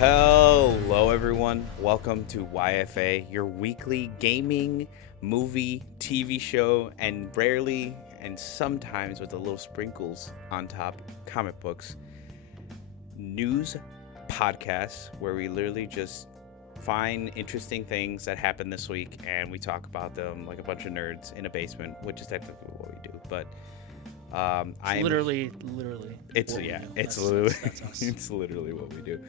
Hello everyone, welcome to YFA, your weekly gaming, movie, TV show, and rarely and sometimes with a little sprinkles on top, comic books, news podcast where we literally just find interesting things that happened this week and we talk about them like a bunch of nerds in a basement, which is technically what we do, but it's literally it's it's literally what we do.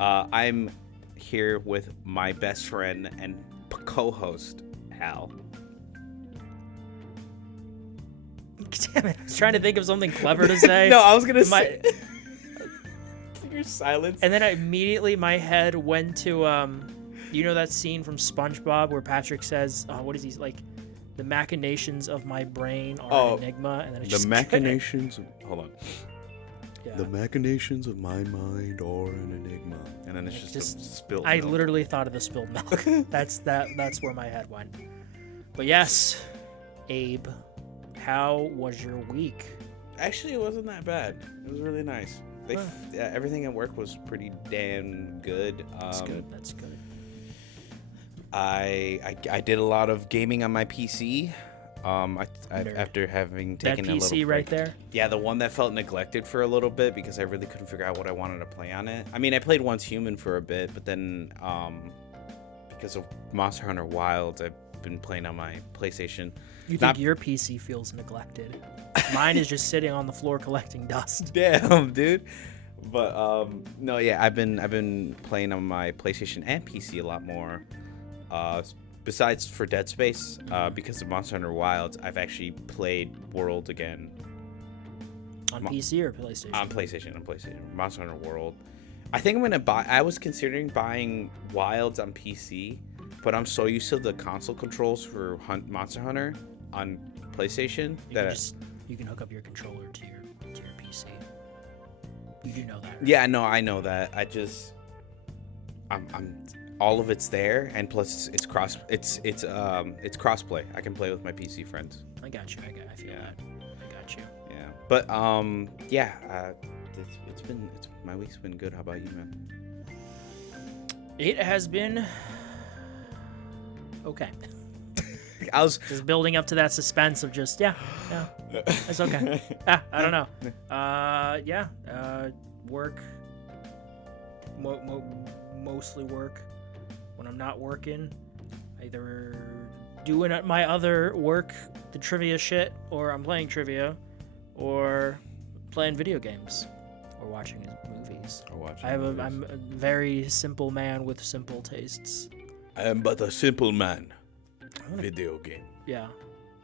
I'm here with my best friend and co-host, Hal. Damn it, I was trying to think of something clever to say. No, I was going to say... Your silence. And then my head went to, you know that scene from SpongeBob where Patrick says, what is he, like, the machinations of my brain are an enigma? And then the machinations... Hold on. Yeah. The machinations of my mind are an enigma, and then it's just spilled. I milk. literally thought of the spilled milk. That's where my head went. But yes, Abe, how was your week? Actually, it wasn't that bad. It was really nice. Everything at work was pretty damn good. That's good. That's good. I did a lot of gaming on my PC. After having taken that PC a little break. right there. Yeah, the one that felt neglected for a little bit because I really couldn't figure out what I wanted to play on it. I mean, I played Once Human for a bit, but then because of Monster Hunter Wilds, I've been playing on my PlayStation. You think your PC feels neglected? Mine is just sitting on the floor collecting dust. Damn, dude. But no, yeah, I've been playing on my PlayStation and PC a lot more. Besides for Dead Space, because of Monster Hunter Wilds, I've actually played World again. On PC or PlayStation? On PlayStation. Monster Hunter World. I think I'm going to buy... I was considering buying Wilds on PC, but I'm so used to the console controls for Monster Hunter on PlayStation you can hook up your controller to your PC. You do know that, right? Yeah, no, I know that. I'm all of it's there, and plus it's crossplay. I can play with my PC friends. I got you. I feel that. I got you. Yeah, but my week's been good. How about you, man? It has been okay. I was just building up to that suspense of just it's okay. I don't know. Work. Mostly work. When I'm not working, either doing my other work, the trivia shit, or I'm playing trivia, or playing video games, or watching movies. I'm a very simple man with simple tastes. I am but a simple man. Video game. Yeah.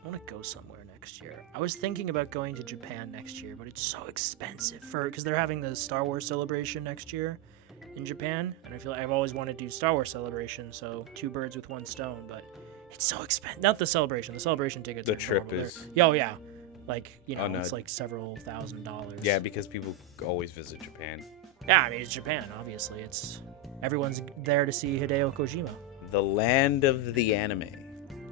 I want to go somewhere next year. I was thinking about going to Japan next year, but it's so expensive because they're having the Star Wars celebration next year in Japan, and I feel like I've always wanted to do Star Wars celebration, so two birds with one stone, but it's so expensive. Not the celebration tickets. The trip is... Oh, yeah. Like, it's like several $1,000s. Yeah, because people always visit Japan. Yeah, I mean, it's Japan, obviously. Everyone's there to see Hideo Kojima. The land of the anime.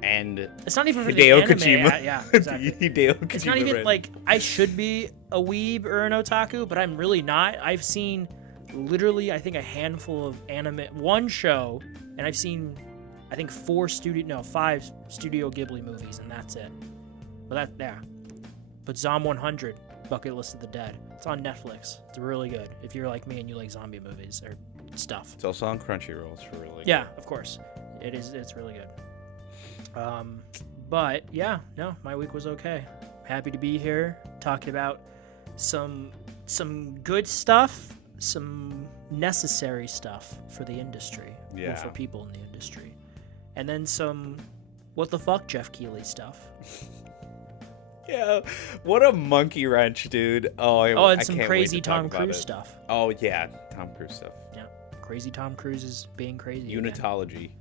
And it's not even for Hideo the Kojima. Anime. Yeah, exactly. Hideo Kojima. It's not even like I should be a weeb or an otaku, but I'm really not. I've seen literally, I think, a handful of one show, and I've seen, I think, 5 Studio Ghibli movies, and that's it. But Zom 100, Bucket List of the Dead. It's on Netflix. It's really good if you're like me and you like zombie movies or stuff. It's also on Crunchyroll. It's really good. Yeah, of course. It is. It's really good. But yeah, no, my week was okay. Happy to be here talking about some good stuff, some necessary stuff for the industry, or for people in the industry, and then some what the fuck Jeff Keighley stuff. Yeah, what a monkey wrench, dude. And some crazy Tom Cruise stuff. Oh yeah, Tom Cruise stuff. Yeah, crazy Tom Cruise is being crazy. Unitology. Again.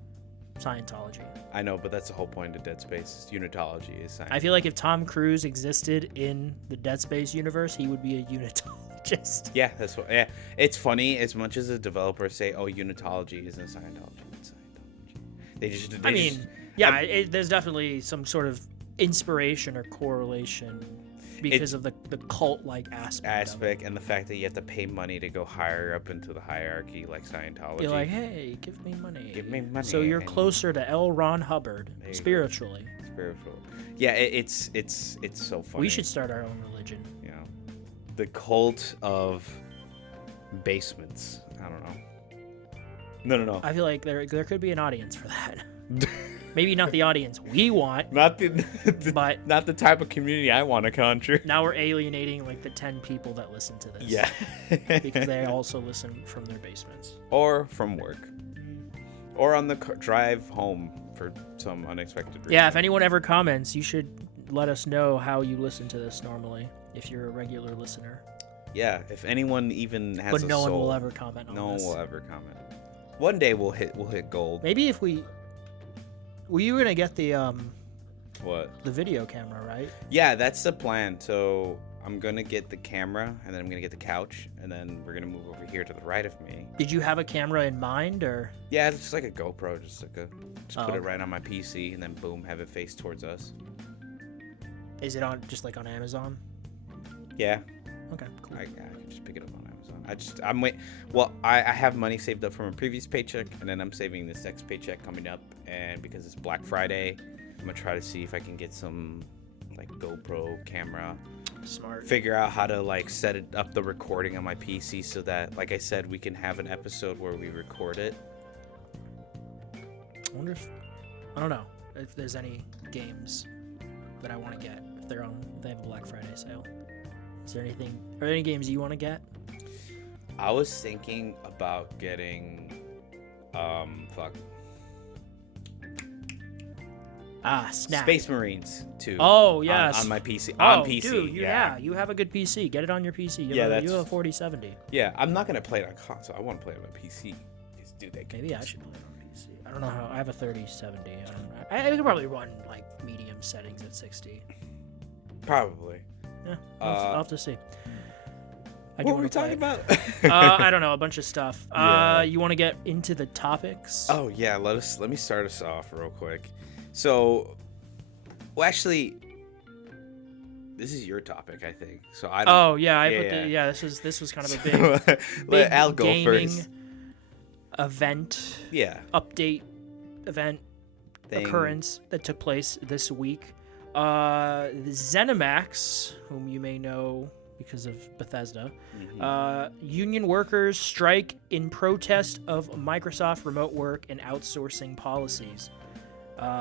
Scientology. I know, but that's the whole point of Dead Space. Unitology is science. I feel like if Tom Cruise existed in the Dead Space universe, he would be a unitologist. Yeah, that's what. Yeah, it's funny as much as the developers say, "Oh, unitology isn't Scientology." It's Scientology. There's definitely some sort of inspiration or correlation because of the cult-like aspect. And the fact that you have to pay money to go higher up into the hierarchy, like Scientology. You're like, hey, give me money. Give me money. So you're closer to L. Ron Hubbard spiritually. Spiritual. Yeah, it's so funny. We should start our own religion. You know, the cult of basements. I don't know. No. I feel like there could be an audience for that. Maybe not the audience we want. But not the type of community I want to conjure. Now we're alienating like the 10 people that listen to this. Yeah. Because they also listen from their basements. Or from work. Or on the drive home for some unexpected reason. Yeah, if anyone ever comments, you should let us know how you listen to this normally, if you're a regular listener. Yeah, if anyone even has But a no soul. one will ever comment on No this. one will ever comment. One day we'll hit gold. Maybe if we... Well, you were going to get the What? the video camera, right? Yeah, that's the plan. So I'm going to get the camera, and then I'm going to get the couch, and then we're going to move over here to the right of me. Did you have a camera in mind, or...? Yeah, it's just like a GoPro. Just put it okay. right on my PC, and then boom, have it face towards us. Is it on just like on Amazon? Yeah. Okay, cool. I can just pick it up on Amazon. I'm wait. Well, I have money saved up from a previous paycheck, and then I'm saving this next paycheck coming up. And because it's Black Friday, I'm gonna try to see if I can get some like GoPro camera. Smart. Figure out how to like set it up the recording on my PC so that, like I said, we can have an episode where we record it. I wonder I don't know if there's any games that I want to get if they have a Black Friday sale. Is there anything? Are there any games you want to get? I was thinking about getting, Snap. Space Marines 2. Oh yes. On my PC. Oh, On PC. dude, you have a good PC. Get it on your PC. You have a 4070. Yeah, I'm not gonna play it on console. I want to play it on my PC. Dude, Maybe I should play it on PC. I don't know how. I have a 3070. I could probably run like medium settings at 60. Probably. Yeah, I'll have to see. What were we talking about? I don't know, a bunch of stuff. Yeah. You want to get into the topics? Oh yeah, let me start us off real quick. So, well, actually, this is your topic, I think. So I. Oh yeah, This was kind of a big, Let Al go gaming first. Event. Yeah. Update event occurrence that took place this week. ZeniMax, whom you may know because of Bethesda, union workers strike in protest of Microsoft remote work and outsourcing policies.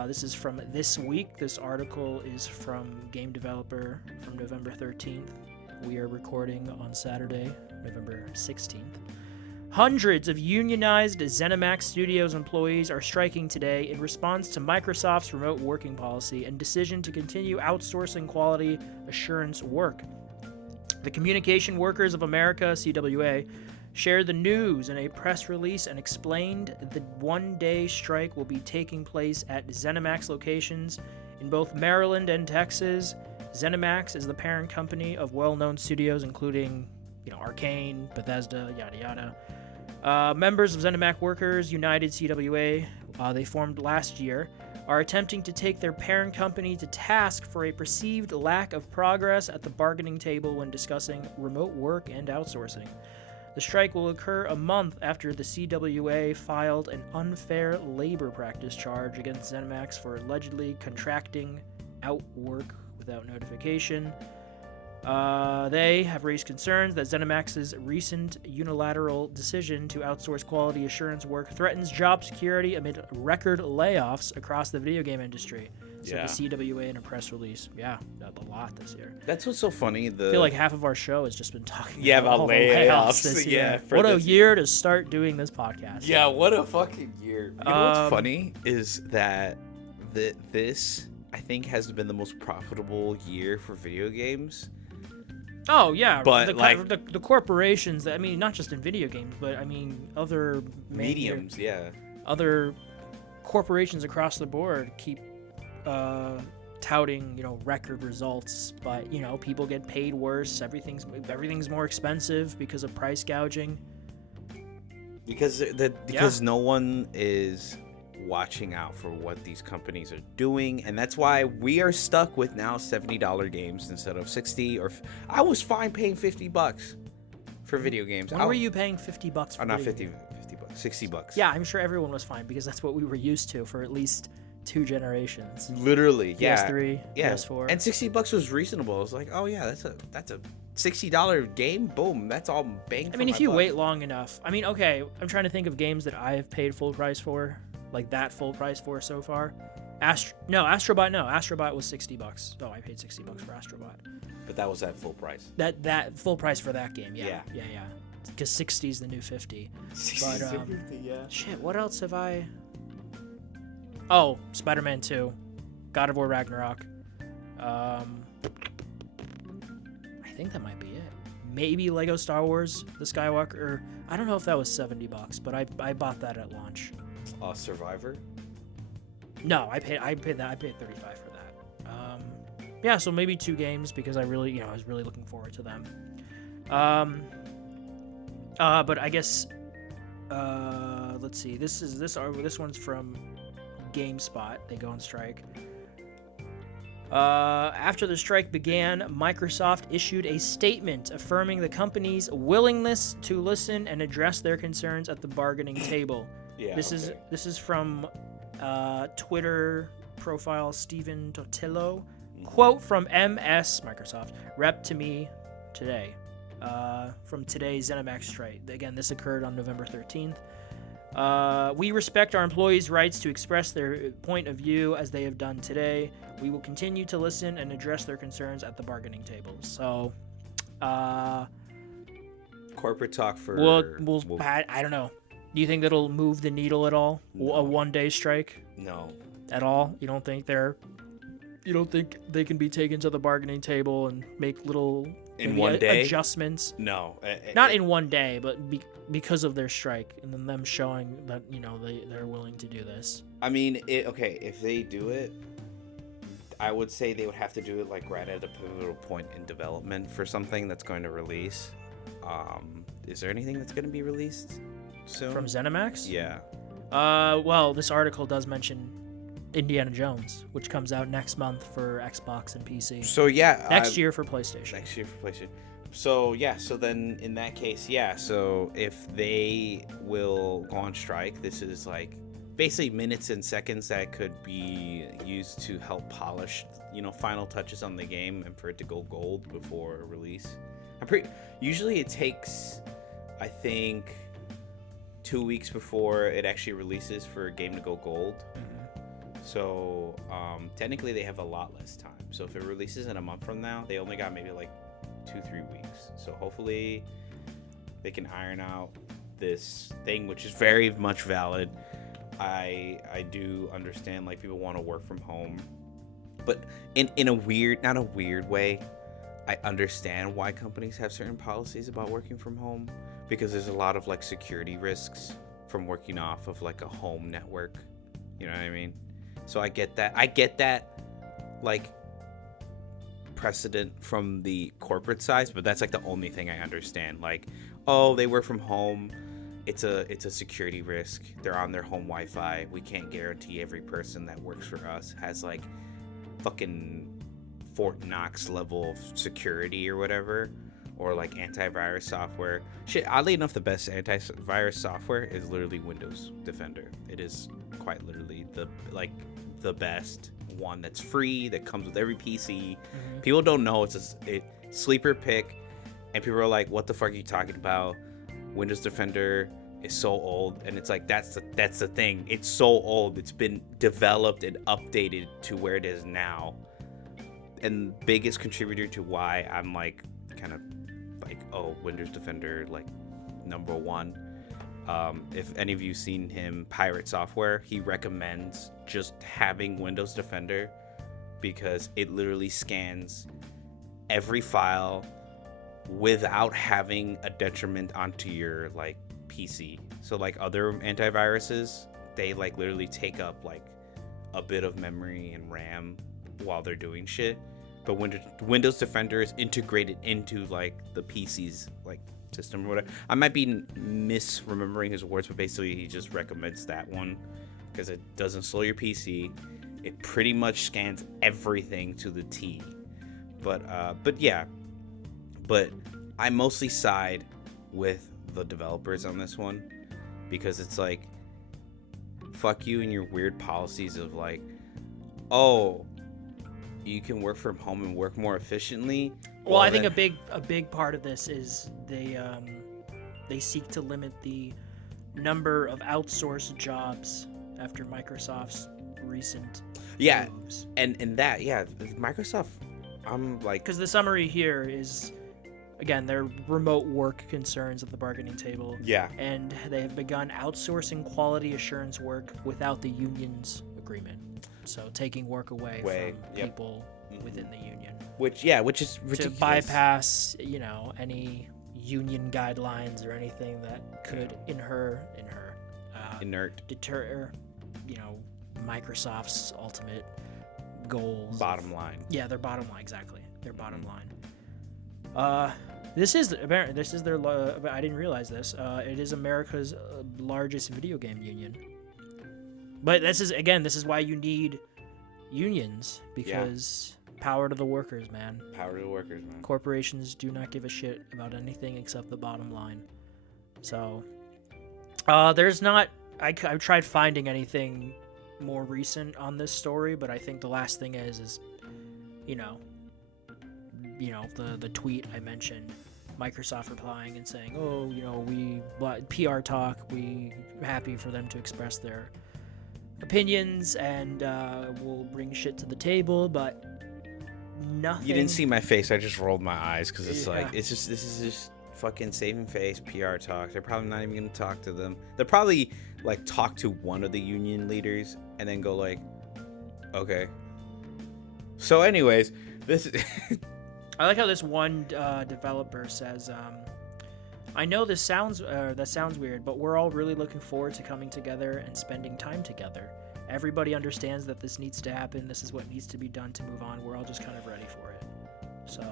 This is from this week. This article is from Game Developer from November 13th. We are recording on Saturday, November 16th. Hundreds of unionized ZeniMax Studios employees are striking today in response to Microsoft's remote working policy and decision to continue outsourcing quality assurance work. The Communication Workers of America, CWA, shared the news in a press release and explained the one-day strike will be taking place at ZeniMax locations in both Maryland and Texas. ZeniMax is the parent company of well-known studios including, Arcane, Bethesda, yada yada. Members of ZeniMax Workers United CWA, they formed last year, are attempting to take their parent company to task for a perceived lack of progress at the bargaining table when discussing remote work and outsourcing. The strike will occur a month after the CWA filed an unfair labor practice charge against ZeniMax for allegedly contracting out work without notification. They have raised concerns that ZeniMax's recent unilateral decision to outsource quality assurance work threatens job security amid record layoffs across the video game industry, said the CWA in a press release. Yeah, a lot this year. That's what's so funny. I feel like half of our show has just been talking about all the layoffs this yeah, year. What a year to start doing this podcast. Yeah, what a fucking year. You know what's funny is that this, I think, has been the most profitable year for video games. Oh yeah, but the corporations. Not just in video games, but other mediums. Yeah, other corporations across the board keep touting record results, but people get paid worse. Everything's more expensive because of price gouging. Because no one is watching out for what these companies are doing, and that's why we are stuck with now $70 games instead of 60 or I was fine paying $50 for video games. When were you paying $50 for not video 50 bucks, $60. Yeah, I'm sure everyone was fine because that's what we were used to for at least 2 generations. Literally, yeah. PS3, yeah. PS4. And $60 was reasonable. I was like, oh yeah, that's a $60 game. Boom, that's all bang. I mean, if you wait long enough. I mean, okay, I'm trying to think of games that I have paid full price for, like that full price for so far. Astrobot. No, Astrobot was $60. Oh, I paid $60 for Astrobot. But that was at full price. That full price for that game. Yeah. Yeah. Because 60 is the new 50. 60 But is the 50, yeah. shit, what else have I? Oh, Spider-Man 2, God of War Ragnarok. I think that might be it. Maybe Lego Star Wars: The Skywalker. I don't know if that was $70, but I bought that at launch. Survivor. No, I paid 35 for that. Yeah, so maybe 2 games because I really, I was really looking forward to them. But I guess, let's see. This one's from GameSpot. They go on strike. After the strike began, Microsoft issued a statement affirming the company's willingness to listen and address their concerns at the bargaining table. Yeah. This is from Twitter profile Steven Totillo. Quote from MS Microsoft rep to me today. From today's ZeniMax strike. Again, this occurred on November 13th. We respect our employees' rights to express their point of view as they have done today. We will continue to listen and address their concerns at the bargaining table. So, corporate talk for... I don't know. Do you think that'll move the needle at all? No. A one-day strike? No. At all? You don't think they can be taken to the bargaining table and make little in one day adjustments? No. Not in one day, but because of their strike and then them showing that they're willing to do this. I mean, if they do it, I would say they would have to do it like right at a pivotal point in development for something that's going to release. Is there anything that's going to be released soon? From ZeniMax? Yeah. Well, this article does mention Indiana Jones, which comes out next month for Xbox and PC. So yeah, next year for PlayStation. So yeah, so then in that case, yeah. So if they will go on strike, this is like basically minutes and seconds that could be used to help polish, final touches on the game and for it to go gold before release. Usually it takes, I think, 2 weeks before it actually releases for a game to go gold. So technically they have a lot less time. So if it releases in a month from now, they only got maybe like 2-3 weeks. So hopefully they can iron out this thing, which is very much valid. I do understand like people want to work from home, but in a weird, not a weird way, I understand why companies have certain policies about working from home, because there's a lot of like security risks from working off of like a home network. You know what I mean? So I get that like precedent from the corporate side, but that's like the only thing I understand. Like, oh, they work from home. It's a security risk. They're on their home Wi-Fi. We can't guarantee every person that works for us has like fucking Fort Knox level of security or whatever, or like antivirus software. Shit, oddly enough, the best antivirus software is literally Windows Defender. It is quite literally the best one that's free, that comes with every PC. Mm-hmm. People don't know it's a sleeper pick, and people are like, "What the fuck are you talking about? Windows Defender is so old." And it's like that's the thing. It's so old. It's been developed and updated to where it is now. And biggest contributor to why I'm like kind of like, oh, Windows Defender like number one. If any of you seen him pirate software, he recommends just having Windows Defender because it literally scans every file without having a detriment onto your like PC. So like other antiviruses, they like literally take up like a bit of memory and RAM while they're doing shit. But Windows Defender is integrated into like the PC's like system or whatever. I might be misremembering his words, but basically he just recommends that one because it doesn't slow your PC. It pretty much scans everything to the T. But I mostly side with the developers on this one, because it's like, fuck you and your weird policies of like, oh, you can work from home and work more efficiently. Well, I think a big part of this is they seek to limit the number of outsourced jobs after Microsoft's recent moves. and that Microsoft, I'm like, because the summary here is, again, their remote work concerns at the bargaining table. Yeah. And they have begun outsourcing quality assurance work without the union's agreement. So taking work away from people within the union. Which is ridiculous. To bypass, any union guidelines or anything that could deter, Microsoft's ultimate goals. Bottom line. Yeah, their bottom line, exactly. Their bottom line. This is their. I didn't realize this. It is America's largest video game union. But this is why you need unions, because power to the workers, man. Power to the workers, man. Corporations do not give a shit about anything except the bottom line. So, there's not. I've tried finding anything more recent on this story, but I think the last thing is the tweet I mentioned, Microsoft replying and saying, we PR talk, we happy for them to express their opinions and we'll bring shit to the table, but nothing. You didn't see my face. I just rolled my eyes because it's like, this is just fucking saving face PR talk. They're probably not even gonna talk to them. They'll probably like talk to one of the union leaders and then go like, okay. So anyways, this I like how this one developer says, I know that sounds weird, but we're all really looking forward to coming together and spending time together. Everybody understands that this needs to happen. This is what needs to be done to move on. We're all just kind of ready for it. So,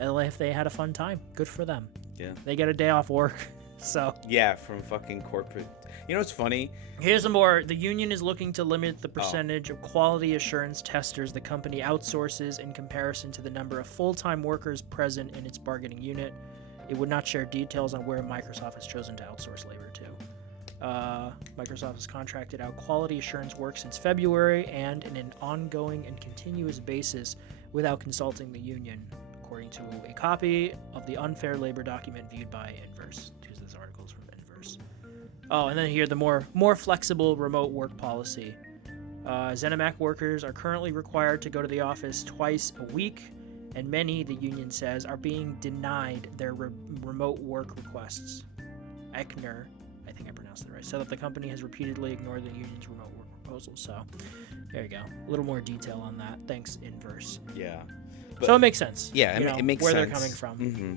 if they had a fun time, good for them. Yeah. They get a day off work. So. Yeah, from fucking corporate. You know what's funny? Here's some more. The union is looking to limit the percentage of quality assurance testers the company outsources in comparison to the number of full-time workers present in its bargaining unit. It would not share details on where Microsoft has chosen to outsource labor to. Microsoft has contracted out quality assurance work since February and in an ongoing and continuous basis without consulting the union, according to a copy of the unfair labor document viewed by Inverse. Because this article is from Inverse. Oh, and then here, the more flexible remote work policy. ZeniMac workers are currently required to go to the office twice a week, and many, the union says, are being denied their remote work requests. Eckner, I think I pronounced it right, said that the company has repeatedly ignored the union's remote work proposals. So, there you go. A little more detail on that. Thanks, Inverse. Yeah. So it makes sense. Yeah, it makes where sense. They're coming from. Mm-hmm.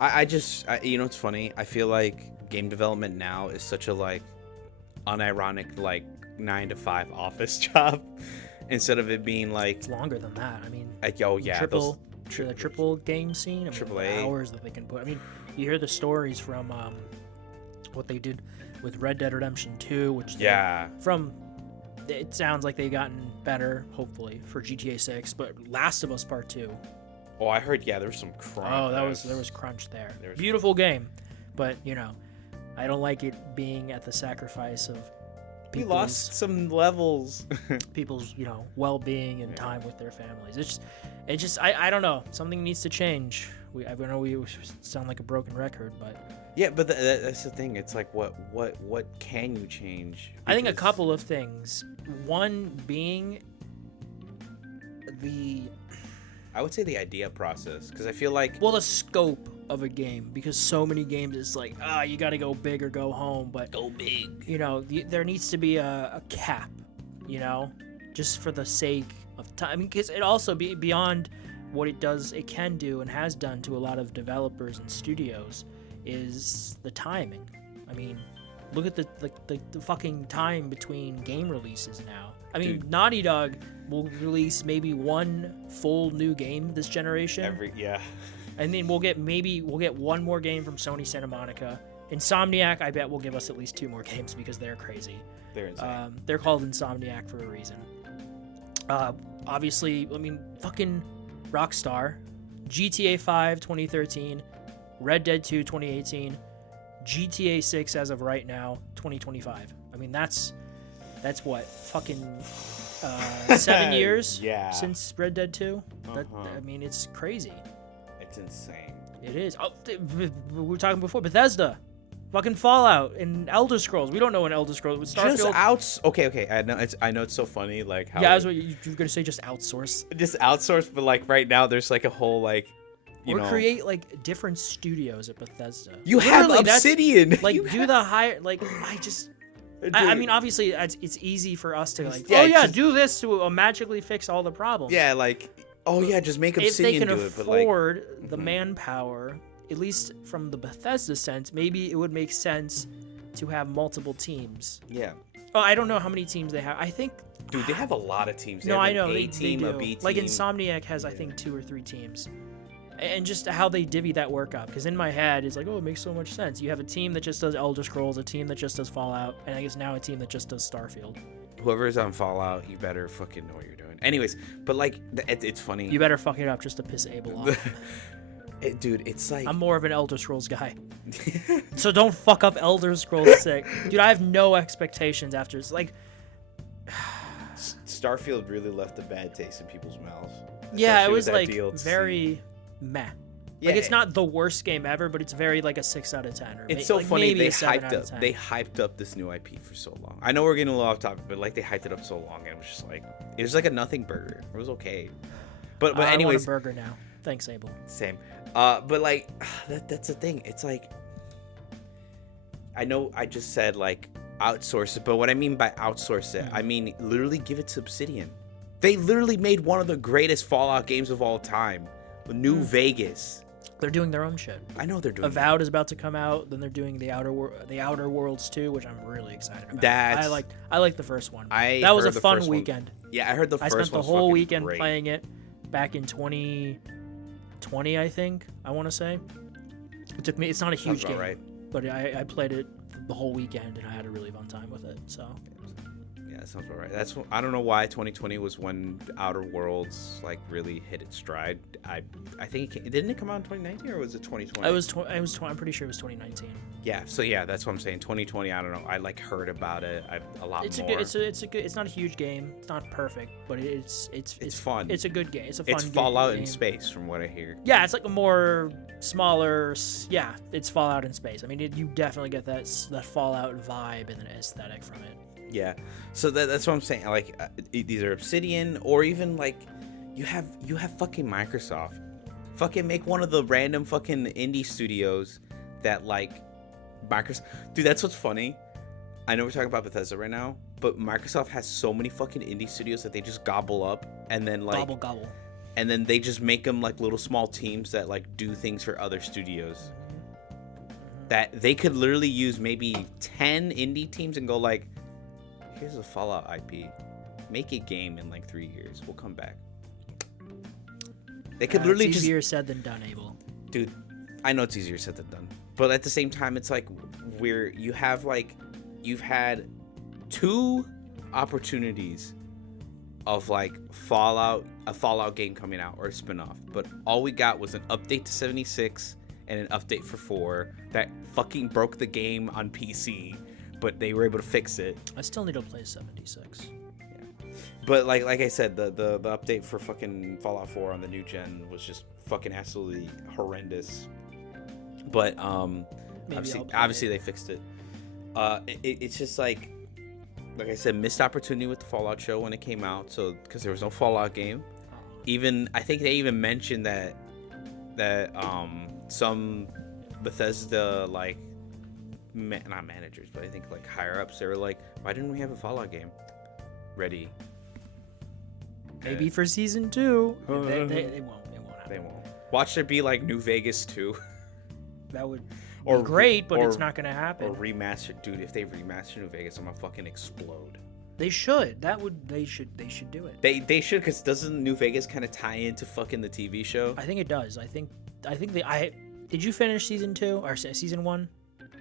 I it's funny. I feel like game development now is such a like unironic like 9-to-5 office job instead of it being like it's longer than that. I mean, the triple game scene. I mean, AAA hours that they can put. I mean, you hear the stories from what they did with Red Dead Redemption 2, which it sounds like they've gotten better, hopefully, for GTA 6. But Last of Us Part 2. Oh, I heard. Yeah, there was some crunch. Oh, there was crunch there. Beautiful game, but I don't like it being at the sacrifice of. We lost some levels. People's well-being and time with their families. It's just I don't know. Something needs to change. I know we sound like a broken record, but yeah, but that's the thing. It's like what can you change? I think a couple of things. One being I would say the idea process, because I feel like the scope of a game, because so many games it's like you got to go big or go home, but go big. There needs to be a cap, just for the sake of time. I mean, because it also be beyond what it can do and has done to a lot of developers and studios is the timing. I mean, look at the fucking time between game releases now. I mean, Dude. Naughty Dog will release maybe one full new game this generation. Yeah. And then we'll get one more game from Sony Santa Monica, Insomniac, I bet, will give us at least 2 more games because they're crazy. They're insane. They're called Insomniac for a reason. Obviously, I mean, fucking Rockstar, GTA 5 2013, Red Dead 2 2018, GTA 6 as of right now 2025. I mean, that's what, fucking 7 years Yeah. since Red Dead 2. That, Uh-huh. I mean, it's crazy. It's insane. It is. Oh, we were talking before Bethesda, fucking Fallout and Elder Scrolls. We don't know when Elder Scrolls with Starfield. Okay. I know it's so funny, like how. Yeah, I was you were gonna say just outsource. Just outsourced, but like right now, there's like a whole like. Or create like different studios at Bethesda. You have Literally, Obsidian. Like You do the higher. Like I mean, obviously it's easy for us to like. Yeah, Oh yeah, just- do this to magically fix all the problems. Yeah, like just make If they Obsidian can do it, but like. afford the manpower, at least from the Bethesda sense, maybe it would make sense to have multiple teams. Yeah. Oh, I don't know how many teams they have. I think. Dude, they have a lot of teams. They No, have I an know A they team, do. a B team. Like Insomniac has, I think, 2 or 3 teams, and just how they divvy that work up. Because in my head, it's like, oh, it makes so much sense. You have a team that just does Elder Scrolls, a team that just does Fallout, and I guess now a team that just does Starfield. Whoever's on Fallout, you better fucking know what you're doing. Anyways, but like, it's funny. You better fuck it up just to piss Abel off. Dude, it's like. I'm more of an Elder Scrolls guy, so don't fuck up Elder Scrolls 6, dude. I have no expectations after it's like. Starfield really left a bad taste in people's mouths. Yeah, it especially with was that like DLC. very meh. Yeah, Like it's not the worst game ever, but it's very like a 6 out of 10. Or It's so like funny maybe they a 7 out of hyped 10. up. They hyped up this new IP for so long. I know we're getting a little off topic, but like they hyped it up so long, and it was just like it was like a nothing burger. It was okay, but I want a anyways, burger now. Thanks, Abel. same. But like that's the thing. It's like I know I just said like outsource it, but what I mean by outsource it, I mean literally give it to Obsidian. They literally made one of the greatest Fallout games of all time, New Vegas. They're doing their own shit. I know they're doing. Avowed is about to come out. Then they're doing the Outer Worlds too, which I'm really excited about. That's- I like the first one. I That was heard a the fun first one. weekend. Yeah, I heard the I first spent the one's whole fucking weekend great. playing it back in 2020, I think. I want to say. It took me. It's not a huge Sounds about game, right. but I played it the whole weekend and I had a really fun time with it. So. Yeah, that sounds about right. I don't know why 2020 was when Outer Worlds like really hit its stride. I think didn't it come out in 2019 or was it 2020? I'm pretty sure it was 2019. Yeah, so yeah, that's what I'm saying. 2020, I don't know. I like heard about it. A lot It's a more. good. It's a good. It's not a huge game. It's not perfect, but it's fun. It's a good game. It's a fun. It's Fallout game. in space, from what I hear. Yeah, it's like a more smaller. Yeah, it's Fallout in space. I mean, you definitely get that Fallout vibe and an aesthetic from it. Yeah, so that's what I'm saying. Like these are Obsidian, or even like you have fucking Microsoft. Fucking make one of the random fucking indie studios that like Microsoft. Dude, that's what's funny. I know we're talking about Bethesda right now, but Microsoft has so many fucking indie studios that they just gobble up, and then like Gobble. and then they just make them like little small teams that like do things for other studios. That they could literally use maybe 10 indie teams and go like, here's a Fallout IP, make a game in like 3 years. We'll come back. They could literally it's just. easier said than done, Abel. Dude, I know it's easier said than done, but at the same time, it's like where you have like you've had 2 opportunities of like a Fallout game coming out or a spinoff, but all we got was an update to 76 and an update for 4 that fucking broke the game on PC, but they were able to fix it. I still need to play 76. But like I said, the update for fucking Fallout 4 on the new gen was just fucking absolutely horrendous. But obviously they fixed it. It's just like I said, missed opportunity with the Fallout show when it came out. So because there was no Fallout game. I think they even mentioned that some Bethesda like not managers, but I think like higher ups, they were like, why didn't we have a Fallout game ready? Maybe for season 2. They won't. It won't happen. They won't. Watch there be like New Vegas 2 That would or be great, but or- it's not gonna happen. or remaster. Dude, if they remaster New Vegas, I'm gonna fucking explode. They should. They should do it. They should, because doesn't New Vegas kind of tie into fucking the TV show? I think it does. I think did you finish season 2 or season 1?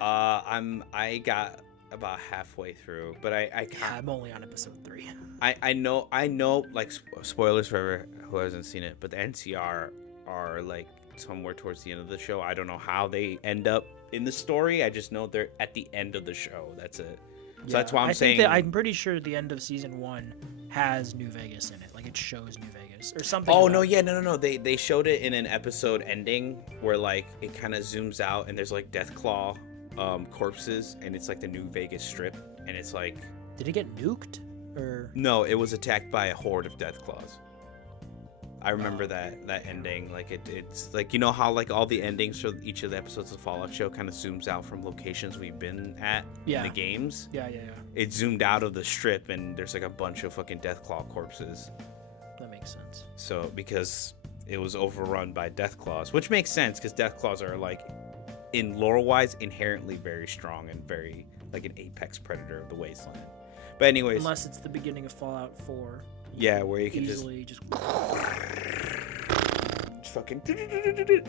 I got about halfway through, but I Yeah, I'm only on episode 3. I know like spoilers for who hasn't seen it, but the NCR are like somewhere towards the end of the show. I don't know how they end up in the story. I just know they're at the end of the show. That's it. So that's why I'm saying I'm pretty sure the end of season 1 has New Vegas in it. Like it shows New Vegas or something. Oh no, yeah, no. They showed it in an episode ending where like it kind of zooms out and there's like Deathclaw corpses, and it's like the New Vegas Strip, and it's like. Did it get nuked or? No, it was attacked by a horde of Deathclaws. I remember that ending. Like it's like, you know how like all the endings for each of the episodes of the Fallout show kind of zooms out from locations we've been at in the games. Yeah. It zoomed out of the strip and there's like a bunch of fucking Deathclaw corpses. That makes sense. So because it was overrun by Deathclaws, which makes sense because Deathclaws are like in lore wise inherently very strong and very like an apex predator of the wasteland. But anyways, unless it's the beginning of Fallout 4. Yeah, where you can easily just fucking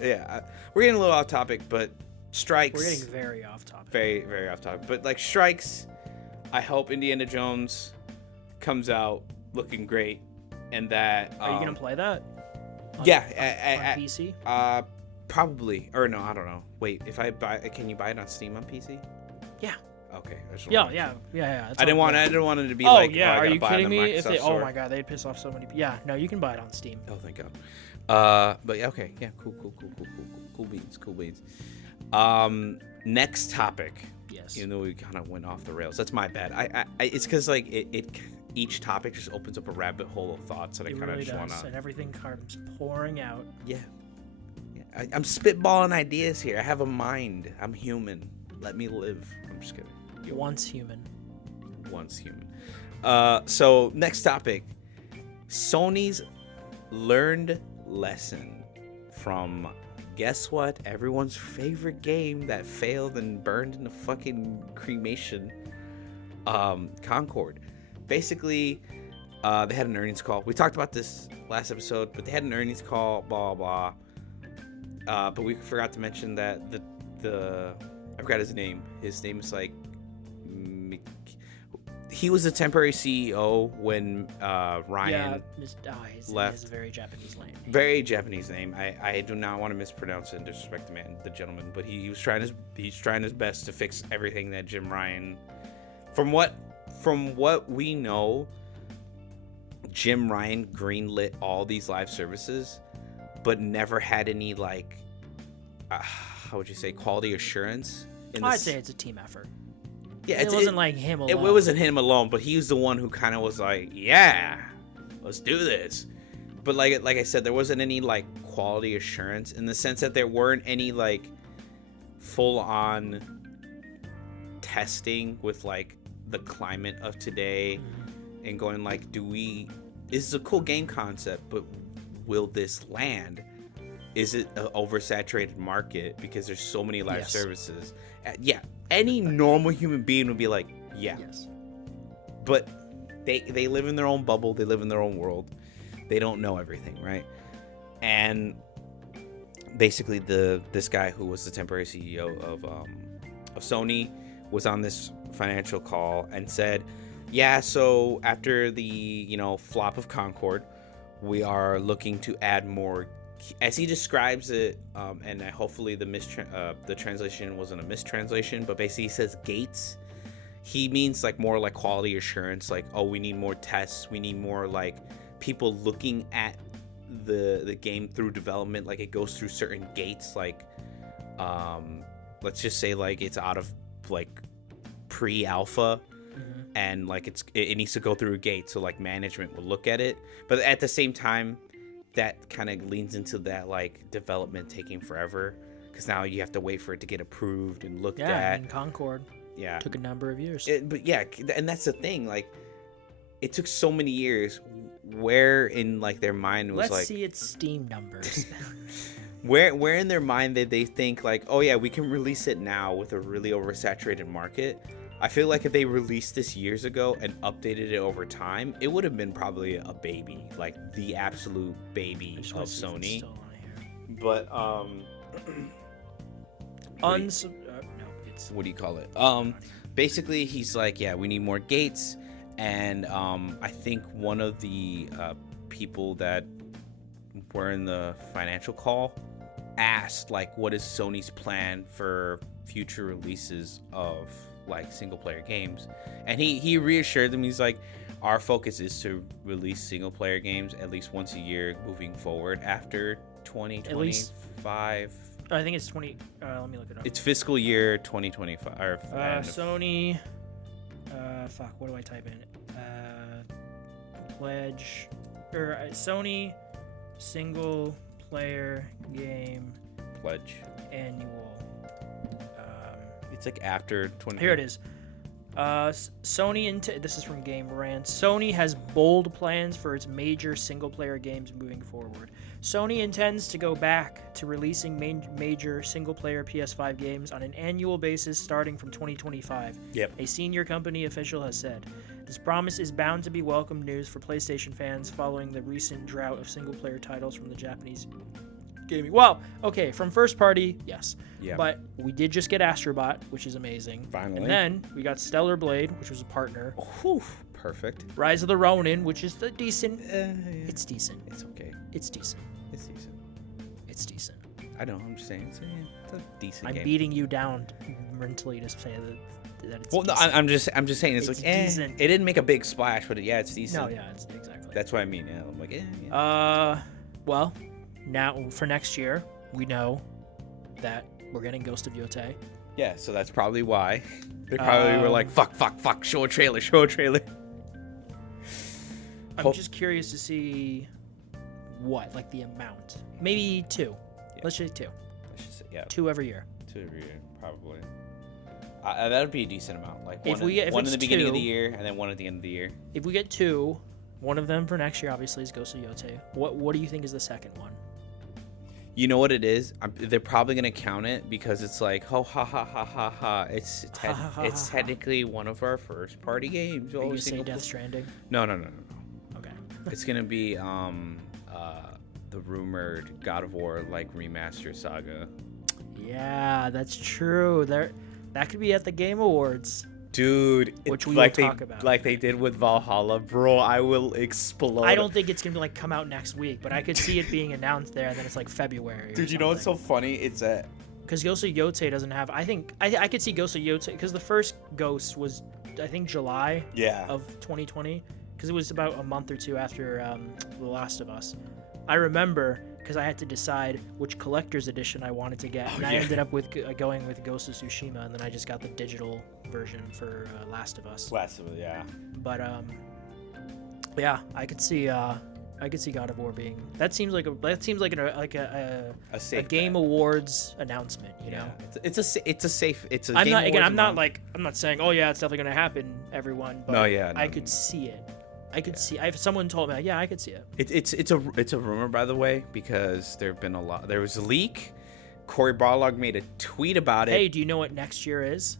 yeah. We're getting a little off topic, but strikes. We're getting very off topic. Very, very off topic. But like strikes, I hope Indiana Jones comes out looking great, and that. Are you gonna play that? On PC? Probably. Or no, I don't know. Wait, if I buy, can you buy it on Steam on PC? Yeah. Okay. Yeah. I didn't want it to be oh, like. Yeah, oh, are you kidding me? If they, oh my god, they'd piss off so many people. Yeah, no, you can buy it on Steam. Oh, thank God. But yeah, okay, yeah, cool beans. Next topic. Yes. Even though we kind of went off the rails, that's my bad. I it's because like it each topic just opens up a rabbit hole of thoughts, and I kind of really just want does, to. And everything comes pouring out. Yeah. I'm spitballing ideas here. I have a mind. I'm human. Let me live. I'm just kidding. Once human. So next topic. Sony's learned lesson from, guess what? Everyone's favorite game that failed and burned in the fucking cremation. Concord. Basically, they had an earnings call. We talked about this last episode, but they had an earnings call, blah, blah, blah. But we forgot to mention that I forgot his name. His name is like, he was a temporary CEO when Ryan left. It's a very Japanese name. Very Japanese name. I do not want to mispronounce it and disrespect the gentleman, but he's trying his best to fix everything that Jim Ryan. From what we know, Jim Ryan greenlit all these live services, but never had any like, how would you say, quality assurance. I'd say it's a team effort. Yeah, it wasn't like him alone. It wasn't him alone, but he was the one who kind of was like, yeah, let's do this. But like I said, there wasn't any like quality assurance in the sense that there weren't any like full-on testing with like the climate of today and going like, this is a cool game concept, but will this land? Is it an oversaturated market because there's so many live services? Yeah, any normal human being would be like, yeah. Yes. But they live in their own bubble. They live in their own world. They don't know everything, right? And basically, this guy who was the temporary CEO of Sony was on this financial call and said, yeah, so after the flop of Concord, we are looking to add more. As he describes it, and hopefully the translation wasn't a mistranslation, but basically he says gates. He means like more like quality assurance, like, oh, we need more tests, we need more like people looking at the game through development, like it goes through certain gates, like let's just say like it's out of like pre-alpha, and like it needs to go through a gate, so like management will look at it, but at the same time that kind of leans into that like development taking forever because now you have to wait for it to get approved and looked at. Yeah, in Concord. Yeah, took a number of years. But yeah, and that's the thing. Like, it took so many years. Where in like their mind was let's see its Steam numbers. where in their mind did they think like, oh yeah, we can release it now with a really oversaturated market? I feel like if they released this years ago and updated it over time, it would have been probably a baby, like the absolute baby of Sony. But no, it's what do you call it? Basically, he's like, yeah, we need more gates, and I think one of the people that were in the financial call asked, like, what is Sony's plan for future releases of like single player games, and he reassured them. He's like, our focus is to release single player games at least once a year moving forward after 2025. I think it's 20. Let me look it up. It's fiscal year 2025. Sony. Fuck. What do I type in? Pledge. Or Sony single player game pledge annual. It's like after 20. Here it is. Sony this is from Game Rant. Sony has bold plans for its major single-player games moving forward. Sony intends to go back to releasing major single-player PS5 games on an annual basis starting from 2025. Yep. A senior company official has said. This promise is bound to be welcome news for PlayStation fans following the recent drought of single-player titles from the Japanese gaming. Well, okay, from first party, yes. Yeah. But we did just get Astrobot, which is amazing. Finally. And then we got Stellar Blade, which was a partner. Whew, perfect. Rise of the Ronin, which is decent. Yeah. It's decent. It's okay. It's decent. It's decent. It's decent. I know. I'm just saying. It's a decent I'm game. beating you down mentally to say that it's well, no, decent. I'm just saying it's like decent. It didn't make a big splash, but it's decent. No, yeah, it's exactly. That's what I mean. Yeah, I'm like, yeah. Well, now for next year, we know that we're getting Ghost of Yotei. Yeah, so that's probably why. They probably were like, fuck, show a trailer. I'm just curious to see what, like the amount. Maybe 2. Yeah. Let's say 2. Let's just say, yeah. 2 every year. 2 every year, probably. That would be a decent amount. Like If one in the beginning of the 2, year, and then one at the end of the year. If we get 2, one of them for next year obviously is Ghost of Yotei. What do you think is the second one? You know what it is? They're probably gonna count it because it's like, oh, ha ha ha ha ha. It's technically one of our first party games. Are you gonna say Death Stranding? No. Okay. It's gonna be the rumored God of War like remaster saga. Yeah, that's true. That could be at the Game Awards. Dude, which we like will talk about. Like they did with Valhalla, bro. I will explode. I don't think it's gonna like come out next week, but I could see it being announced there, and then it's like February. Dude, you know what's so funny? It's a because Ghost of Yotei doesn't have. I think I could see Ghost of Yotei because the first Ghost was I think July of 2020 because it was about a month or two after The Last of Us. I remember because I had to decide which collector's edition I wanted to get, and I ended up with going with Ghost of Tsushima, and then I just got the digital version for Last of Us. Yeah. But yeah, I could see God of War being. That seems like a safe Game Awards announcement. You know, it's a safe. It's a. I'm Game not again. Awards I'm not saying. Oh yeah, it's definitely gonna happen, everyone. But I could see it. I could see. If someone told me, yeah, I could see it. It's a rumor, by the way, because there've been a lot. There was a leak. Corey Barlog made a tweet about it. Hey, do you know what next year is?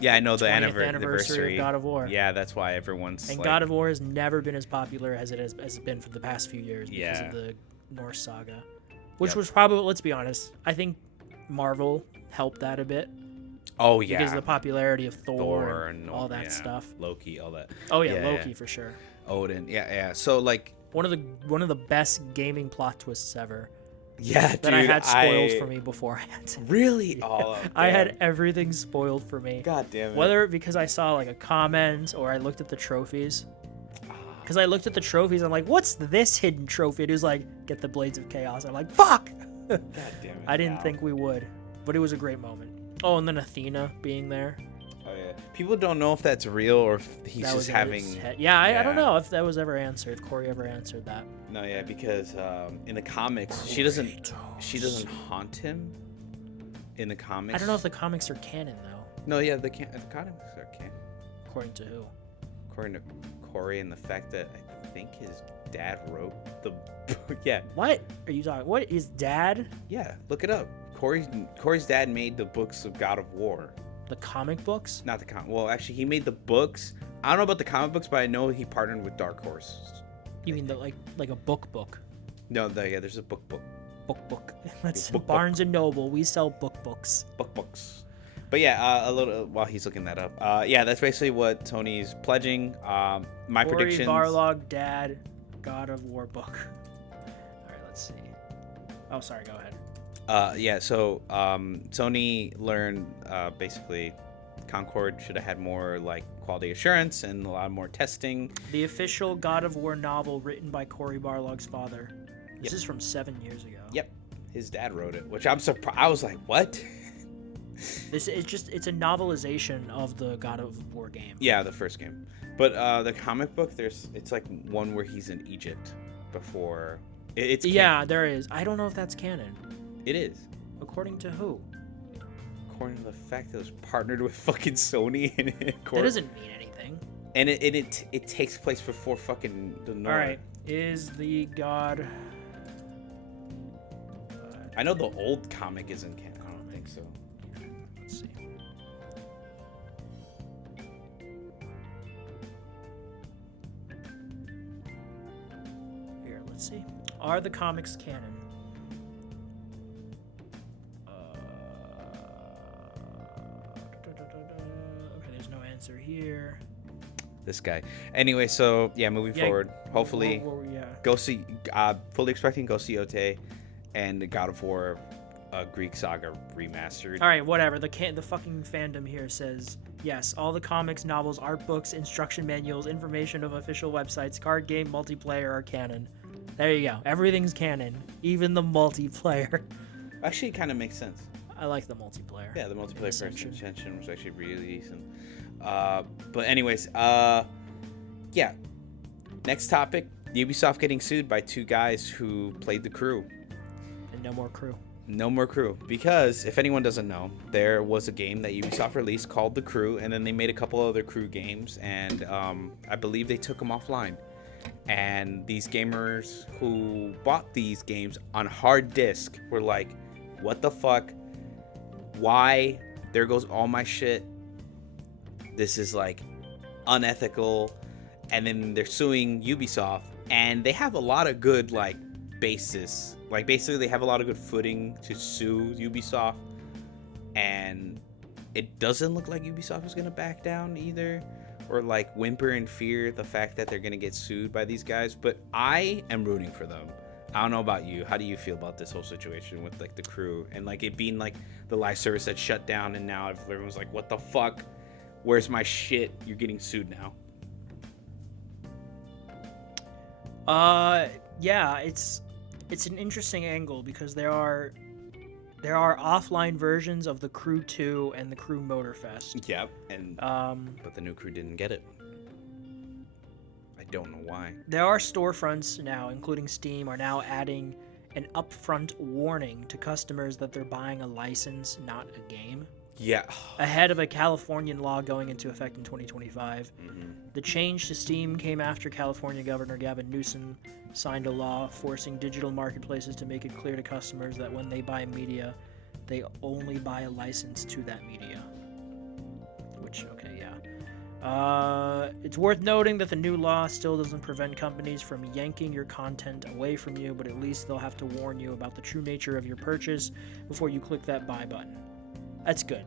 Yeah, I know the 20th anniversary of God of War. Yeah, that's why everyone's. And like, God of War has never been as popular as it has been for the past few years because of the Norse saga, which was probably, let's be honest, I think Marvel helped that a bit. Oh yeah, because of the popularity of Thor and all that stuff. Loki, all that. Oh yeah, Loki for sure. Odin, yeah. So like one of the best gaming plot twists ever. Yeah, that dude, I had spoiled for me beforehand. Really? Yeah. Oh, I had everything spoiled for me. God damn it. Whether because I saw like a comment or I looked at the trophies. Because I looked at the trophies, I'm like, what's this hidden trophy? It was like, get the Blades of Chaos. I'm like, fuck! God damn it. I didn't think we would. But it was a great moment. Oh, and then Athena being there. Oh, yeah. People don't know if that's real or if he's just having... I don't know if that was ever answered, if Corey ever answered that. No, yeah, because in the comics, she doesn't haunt him in the comics. I don't know if the comics are canon, though. No, yeah, the comics are canon. According to who? According to Corey and the fact that I think his dad wrote the book. Yeah. What are you talking? What, his dad? Yeah, look it up. Corey's dad made the books of God of War. The comic books? Not the well, actually, he made the books. I don't know about the comic books, but I know he partnered with Dark Horse. You mean like a book? No, there's a book. Book. That's Barnes and Noble. We sell books. Books. But yeah, a little while he's looking that up. Yeah, that's basically what Tony's pledging. My Cory predictions. Barlog, Dad, God of War book. All right, let's see. Oh, sorry. Go ahead. Yeah. So Sony learned basically Concord should have had more like quality assurance and a lot more testing. The official God of War novel written by Cory Barlog's father. This is from 7 years ago. Yep, his dad wrote it, which I'm surprised. I was like, what? It's a novelization of the God of War game. Yeah, the first game. But the comic book, it's like one where he's in Egypt before. It's yeah, there is. I don't know if that's canon. It is. According to who? According to the fact that it was partnered with fucking Sony and that doesn't mean anything. And it takes place before fucking the North. All right, is the God? I know the old comic isn't canon. I don't think so. Let's see. Here, let's see. Are the comics canon? Okay, there's no answer here. This guy. Anyway, so yeah, moving forward, hopefully, go see. Fully expecting Go see Ote and the God of War, Greek Saga remastered. All right, whatever. The fucking fandom here says yes. All the comics, novels, art books, instruction manuals, information of official websites, card game, multiplayer are canon. There you go. Everything's canon, even the multiplayer. Actually, it kind of makes sense. I like the multiplayer. Yeah, the multiplayer first Ascension was actually really decent. But anyways, yeah. Next topic: Ubisoft getting sued by two guys who played the Crew. And no more Crew. No more Crew, because if anyone doesn't know, there was a game that Ubisoft released called The Crew, and then they made a couple other Crew games, and I believe they took them offline. And these gamers who bought these games on hard disk were like, what the fuck? Why? There goes all my shit. This is like unethical. And then they're suing Ubisoft, and they have a lot of good like basis. Like basically they have a lot of good footing to sue Ubisoft, and it doesn't look like Ubisoft is gonna back down either, or like whimper in fear the fact that they're gonna get sued by these guys. But I am rooting for them. I don't know about you. How do you feel about this whole situation with like the Crew and like it being like the live service that shut down, and now everyone's like, what the fuck? Where's my shit? You're getting sued now. Yeah, it's an interesting angle because there are offline versions of the Crew 2 and the Crew Motorfest. Yep, and but the new Crew didn't get it. I don't know why. There are storefronts now, including Steam, are now adding an upfront warning to customers that they're buying a license, not a game. Yeah. Ahead of a Californian law going into effect in 2025. Mm-hmm. The change to Steam came after California Governor Gavin Newsom signed a law forcing digital marketplaces to make it clear to customers that when they buy media, they only buy a license to that media. Which, okay, yeah. It's worth noting that the new law still doesn't prevent companies from yanking your content away from you, but at least they'll have to warn you about the true nature of your purchase before you click that buy button. That's good.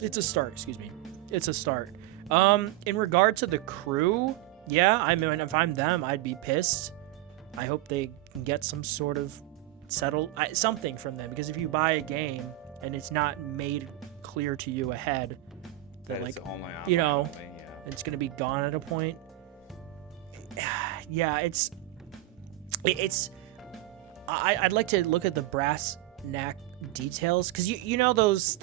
It's a start, It's a start. In regard to the Crew, yeah, I mean, if I'm them, I'd be pissed. I hope they can get some sort of something from them, because if you buy a game and it's not made clear to you ahead that like, you know, it's going to be gone at a point. Yeah, I'd like to look at the brass knack details, because you know those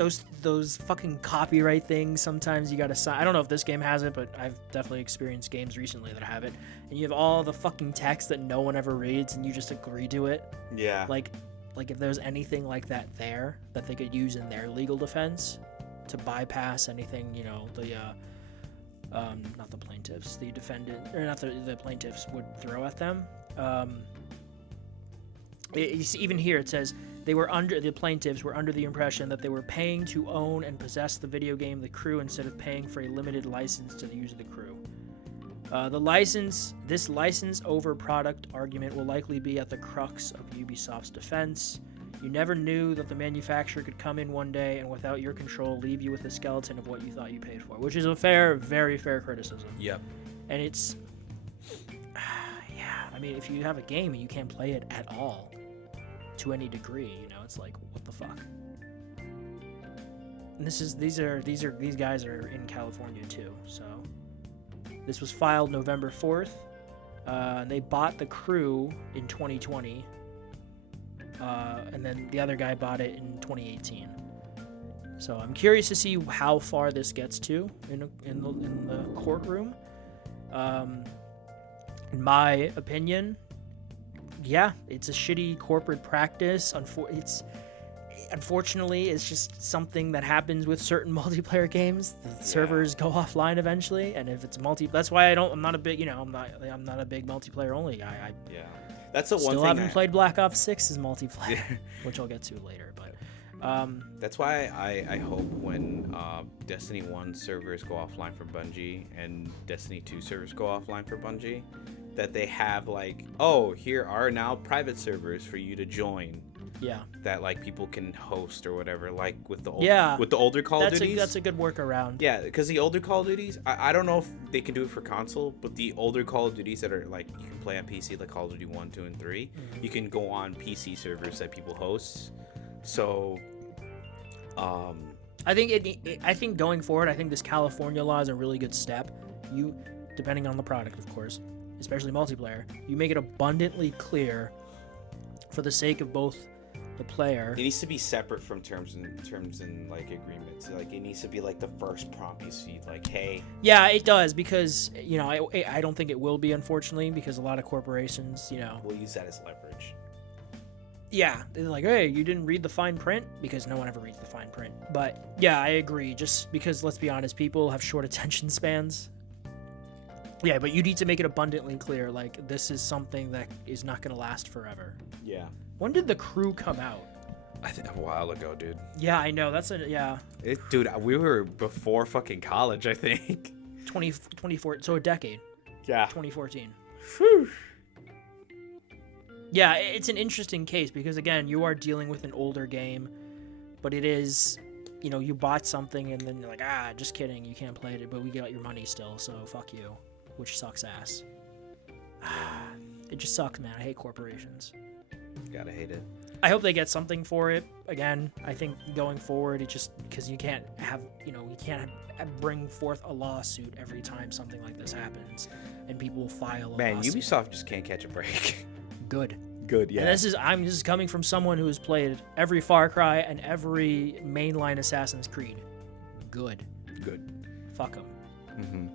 fucking copyright things. Sometimes you gotta sign. I don't know if this game has it, but I've definitely experienced games recently that have it, and you have all the fucking text that no one ever reads, and you just agree to it. Yeah. Like if there's anything like that there that they could use in their legal defense to bypass anything, you know, the not the plaintiffs, the defendant, or not the plaintiffs would throw at them. Even here it says the plaintiffs were under the impression that they were paying to own and possess the video game The Crew instead of paying for a limited license to the use of The Crew. This license over product argument will likely be at the crux of Ubisoft's defense. You never knew that the manufacturer could come in one day and without your control leave you with a skeleton of what you thought you paid for, which is a very fair criticism. Yep. And it's, yeah, I mean, if you have a game and you can't play it at all to any degree, you know, it's like, what the fuck? And these guys are in California too, so this was filed November 4th. They bought the crew in 2020, and then the other guy bought it in 2018. So I'm curious to see how far this gets to in the courtroom. In my opinion, yeah, it's a shitty corporate practice. Unfortunately, it's just something that happens with certain multiplayer games. The servers go offline eventually, and if it's that's why I'm not a big, I'm not a big multiplayer only guy. That's the one thing. Still haven't played Black Ops 6's multiplayer, which I'll get to later. But that's why I hope when Destiny 1 servers go offline for Bungie and Destiny 2 servers go offline for Bungie, that they have like, oh, here are now private servers for you to join. Yeah. That like people can host or whatever, like with the older Call of Duties. That's a good workaround. Yeah, because the older Call of Duties, I don't know if they can do it for console, but the older Call of Duties that are like you can play on PC, like Call of Duty 1, 2, and 3, you can go on PC servers that people host. So, I think going forward, I think this California law is a really good step. You, depending on the product, of course, especially multiplayer, you make it abundantly clear, for the sake of both the player. It needs to be separate from terms and like agreements. Like it needs to be like the first prompt you see, like, hey. Yeah, it does, because I don't think it will be, unfortunately, because a lot of corporations, will use that as leverage. Yeah, they're like, hey, you didn't read the fine print, because no one ever reads the fine print. But yeah, I agree. Just because, let's be honest, people have short attention spans. Yeah, but you need to make it abundantly clear, like, this is something that is not going to last forever. Yeah. When did the crew come out? I think a while ago, dude. Yeah, I know. Dude, we were before fucking college, I think. 2014, so a decade. Yeah. 2014. Whew. Yeah, it's an interesting case because, again, you are dealing with an older game, but it is, you bought something and then you're like, just kidding, you can't play it, but we got your money still, so fuck you, which sucks ass. It just sucks, man. I hate corporations. Gotta hate it. I hope they get something for it. Again, I think going forward, it just, because you can't have, you can't bring forth a lawsuit every time something like this happens, and people will file a lawsuit. Ubisoft just can't catch a break. Good, yeah. And this is coming from someone who has played every Far Cry and every mainline Assassin's Creed. Good. Fuck them. Mm-hmm.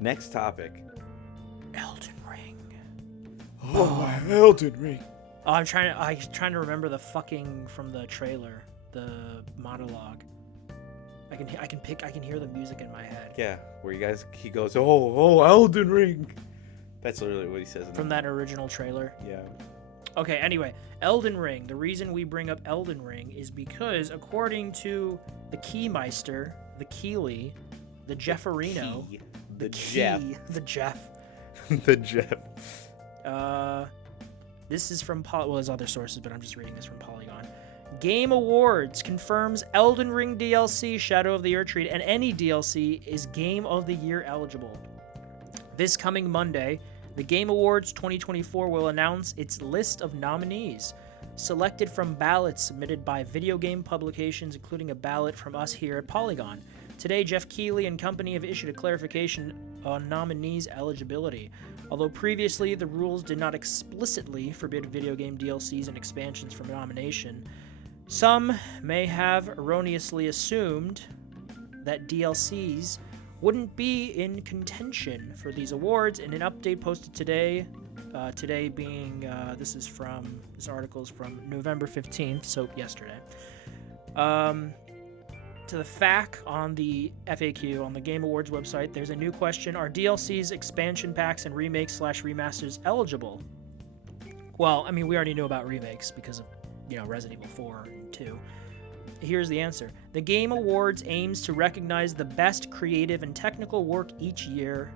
Next topic. Elden Ring. Oh, Elden Ring. Oh, I'm trying to remember the fucking from the trailer, the monologue. I can hear the music in my head. Yeah, where he goes, oh, Elden Ring. That's literally what he says. From that original trailer. Yeah. Okay, anyway, Elden Ring. The reason we bring up Elden Ring is because, according to the Keymeister, the Keeley, the Jefferino, the Jeff. This is from there's other sources, but I'm just reading this from Polygon. Game Awards confirms Elden Ring DLC, Shadow of the Erdtree, and any DLC is Game of the Year eligible. This coming Monday, the Game Awards 2024 will announce its list of nominees, selected from ballots submitted by video game publications, including a ballot from us here at Polygon. Today, Jeff Keighley and company have issued a clarification on nominees' eligibility. Although previously the rules did not explicitly forbid video game DLCs and expansions from nomination, some may have erroneously assumed that DLCs wouldn't be in contention for these awards. In an update posted today, this article is from November 15th, so yesterday, to the FAQ on the FAQ on the Game Awards website, there's a new question: are DLCs, expansion packs, and remakes/remasters eligible? Well, I mean, we already know about remakes because of, Resident Evil 4 and 2. Here's the answer. The Game Awards aims to recognize the best creative and technical work each year,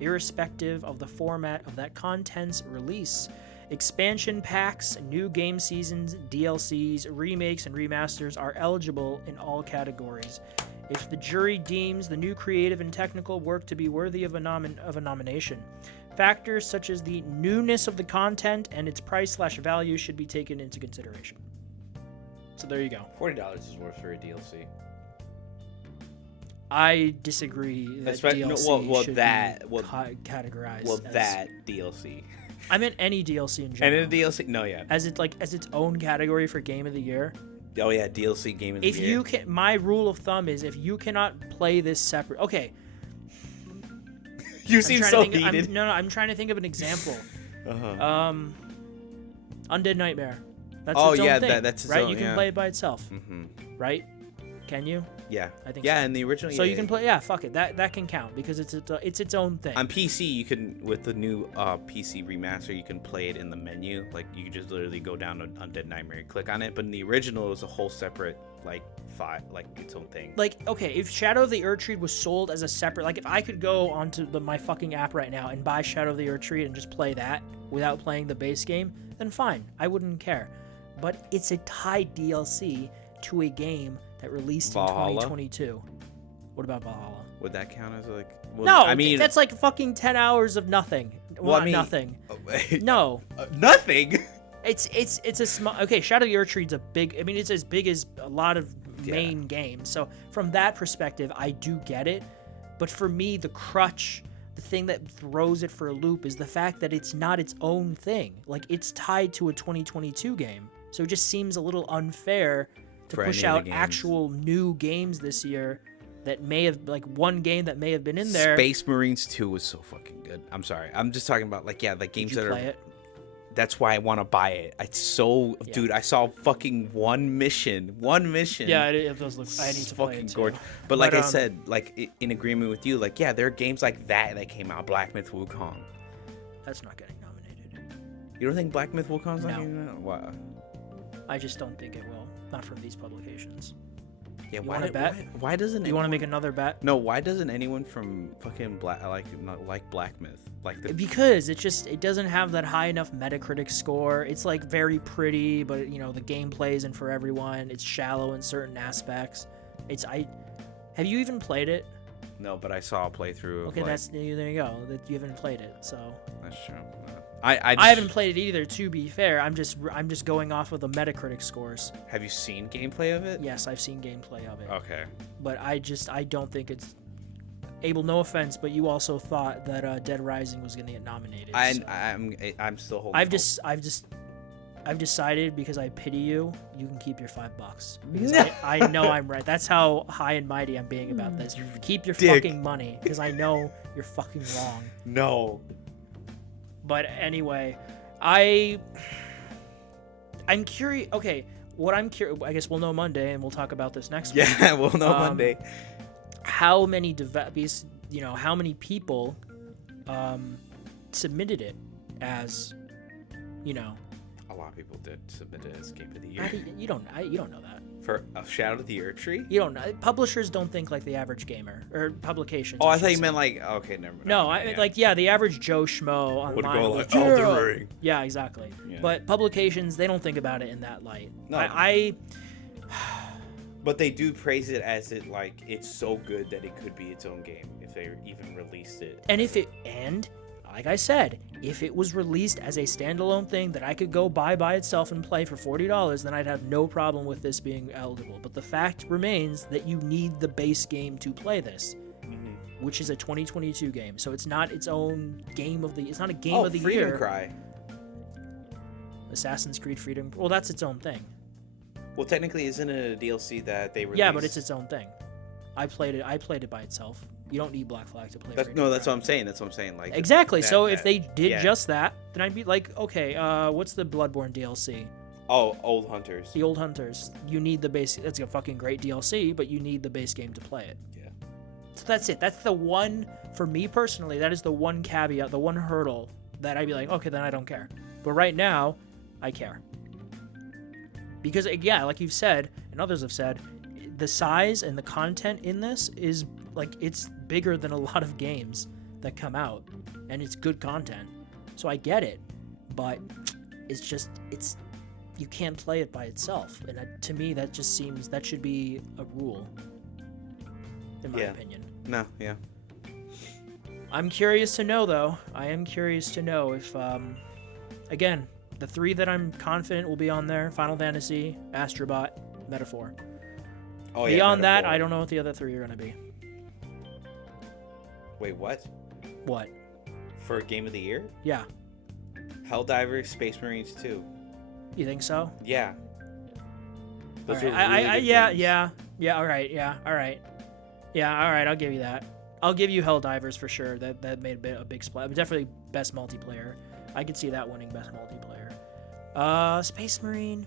irrespective of the format of that content's release. Expansion packs, new game seasons, DLCs, remakes, and remasters are eligible in all categories. If the jury deems the new creative and technical work to be worthy of a nomination, factors such as the newness of the content and its price/value should be taken into consideration. So there you go. $40 is worth for a DLC. I disagree that DLC should be categorized. Well, that DLC. I meant any DLC in general. And in a DLC, no, yeah. As its own category for Game of the Year. Oh yeah, DLC Game of the Year. If you can, my rule of thumb is if you cannot play this separate. Okay. You seem so heated. I'm trying to think of an example. Undead Nightmare. That's its own thing, that's its right. own, You can play it by itself, right? Can you? Yeah. I think. Yeah, so. in the original. So you can play. Yeah, fuck it. That can count because it's its own thing. On PC, you can with the new PC remaster, you can play it in the menu. Like you just literally go down to Undead Nightmare, click on it. But in the original, it was a whole separate file, its own thing. Like, okay, if Shadow of the Erdtree was sold as a separate, like if I could go onto my fucking app right now and buy Shadow of the Erdtree and just play that without playing the base game, then fine, I wouldn't care. But it's a tied DLC to a game that released Valhalla? in 2022. What about Valhalla? Would that count as No, I mean that's like fucking 10 hours of nothing. Well, nothing. No. Nothing. It's a small. Okay, Shadow of the Erdtree's a big. I mean, it's as big as a lot of main games. So from that perspective, I do get it. But for me, the crutch, the thing that throws it for a loop, is the fact that it's not its own thing. Like it's tied to a 2022 game. So it just seems a little unfair to push out actual new games this year that may have, like, one game that may have been in there. Space Marines 2 was so fucking good. I'm sorry. I'm just talking about, like games that play it? That's why I want to buy it. It's so, dude, I saw fucking one mission. Yeah, it does look, I need to play it too. Gorgeous. But like I said, like in agreement with you, like, yeah, there are games like that came out. Black Myth Wukong. That's not getting nominated. You don't think Black Myth Wukong's not No. getting Wow. I just don't think it will. Not from these publications. Yeah, you want to bet? Why doesn't you want to make another bet? No, why doesn't anyone from fucking Black Myth because it doesn't have that high enough Metacritic score. It's like very pretty, but the gameplay isn't for everyone. It's shallow in certain aspects. Have you even played it? No, but I saw a playthrough. Okay, there you go. That you haven't played it, so that's true. I haven't played it either. To be fair, I'm just going off of the Metacritic scores. Have you seen gameplay of it? Yes, I've seen gameplay of it. Okay. But I don't think it's Abel. No offense, but you also thought that Dead Rising was going to get nominated. I'm still holding. I've decided because I pity you. You can keep your $5 because I know I'm right. That's how high and mighty I'm being about this. Keep your fucking money because I know you're fucking wrong. No. But anyway, I'm curious. Okay, what I'm curious. I guess we'll know Monday, and we'll talk about this next week. Yeah, we'll know Monday. How many how many people submitted it as, A lot of people did submit it as Game of the Year. You don't know that. For a Shadow of the Erdtree? You don't know. Publishers don't think like the average gamer, or publications. Oh, I thought you meant okay, never mind. No, the average Joe Schmo online would go like Elden Ring. Yeah, exactly. Yeah. But publications, they don't think about it in that light. No. But they do praise it as it's so good that it could be its own game if they even released it. And like I said, if it was released as a standalone thing that I could go buy by itself and play for $40, then I'd have no problem with this being eligible. But the fact remains that you need the base game to play this, which is a 2022 game. So it's not its own game of the. It's not a game of the Freedom year. Cry. Assassin's Creed Freedom. Well, that's its own thing. Well, technically, isn't it a DLC that they released? Yeah, but it's its own thing. I played it by itself. You don't need Black Flag to play. That's what I'm saying. Like exactly. So if they did just that, then I'd be like, okay, what's the Bloodborne DLC? Oh, Old Hunters. The Old Hunters. You need the base. That's a fucking great DLC, but you need the base game to play it. Yeah. So that's it. That's the one, for me personally, that is the one caveat, the one hurdle that I'd be like, okay, then I don't care. But right now, I care. Because, yeah, like you've said, and others have said, the size and the content in this is, it's bigger than a lot of games that come out. And it's good content. So I get it. But it's you can't play it by itself, and to me that just seems that should be a rule, in my opinion. No, yeah. I'm curious to know though. I am curious to know if, again, the 3 that I'm confident will be on there: Final Fantasy, Astrobot, Metaphor. Oh yeah. Beyond that, Metaphor. I don't know what the other 3 are gonna be. Wait, what? What? For Game of the Year? Yeah. Helldivers, Space Marines 2. You think so? Yeah. Those All are right. really good Yeah. games. Yeah. All right. Yeah. All right. Yeah. All right. I'll give you that. I'll give you Helldivers for sure. That made a big splash. Definitely best multiplayer. I could see that winning best multiplayer. Space Marine.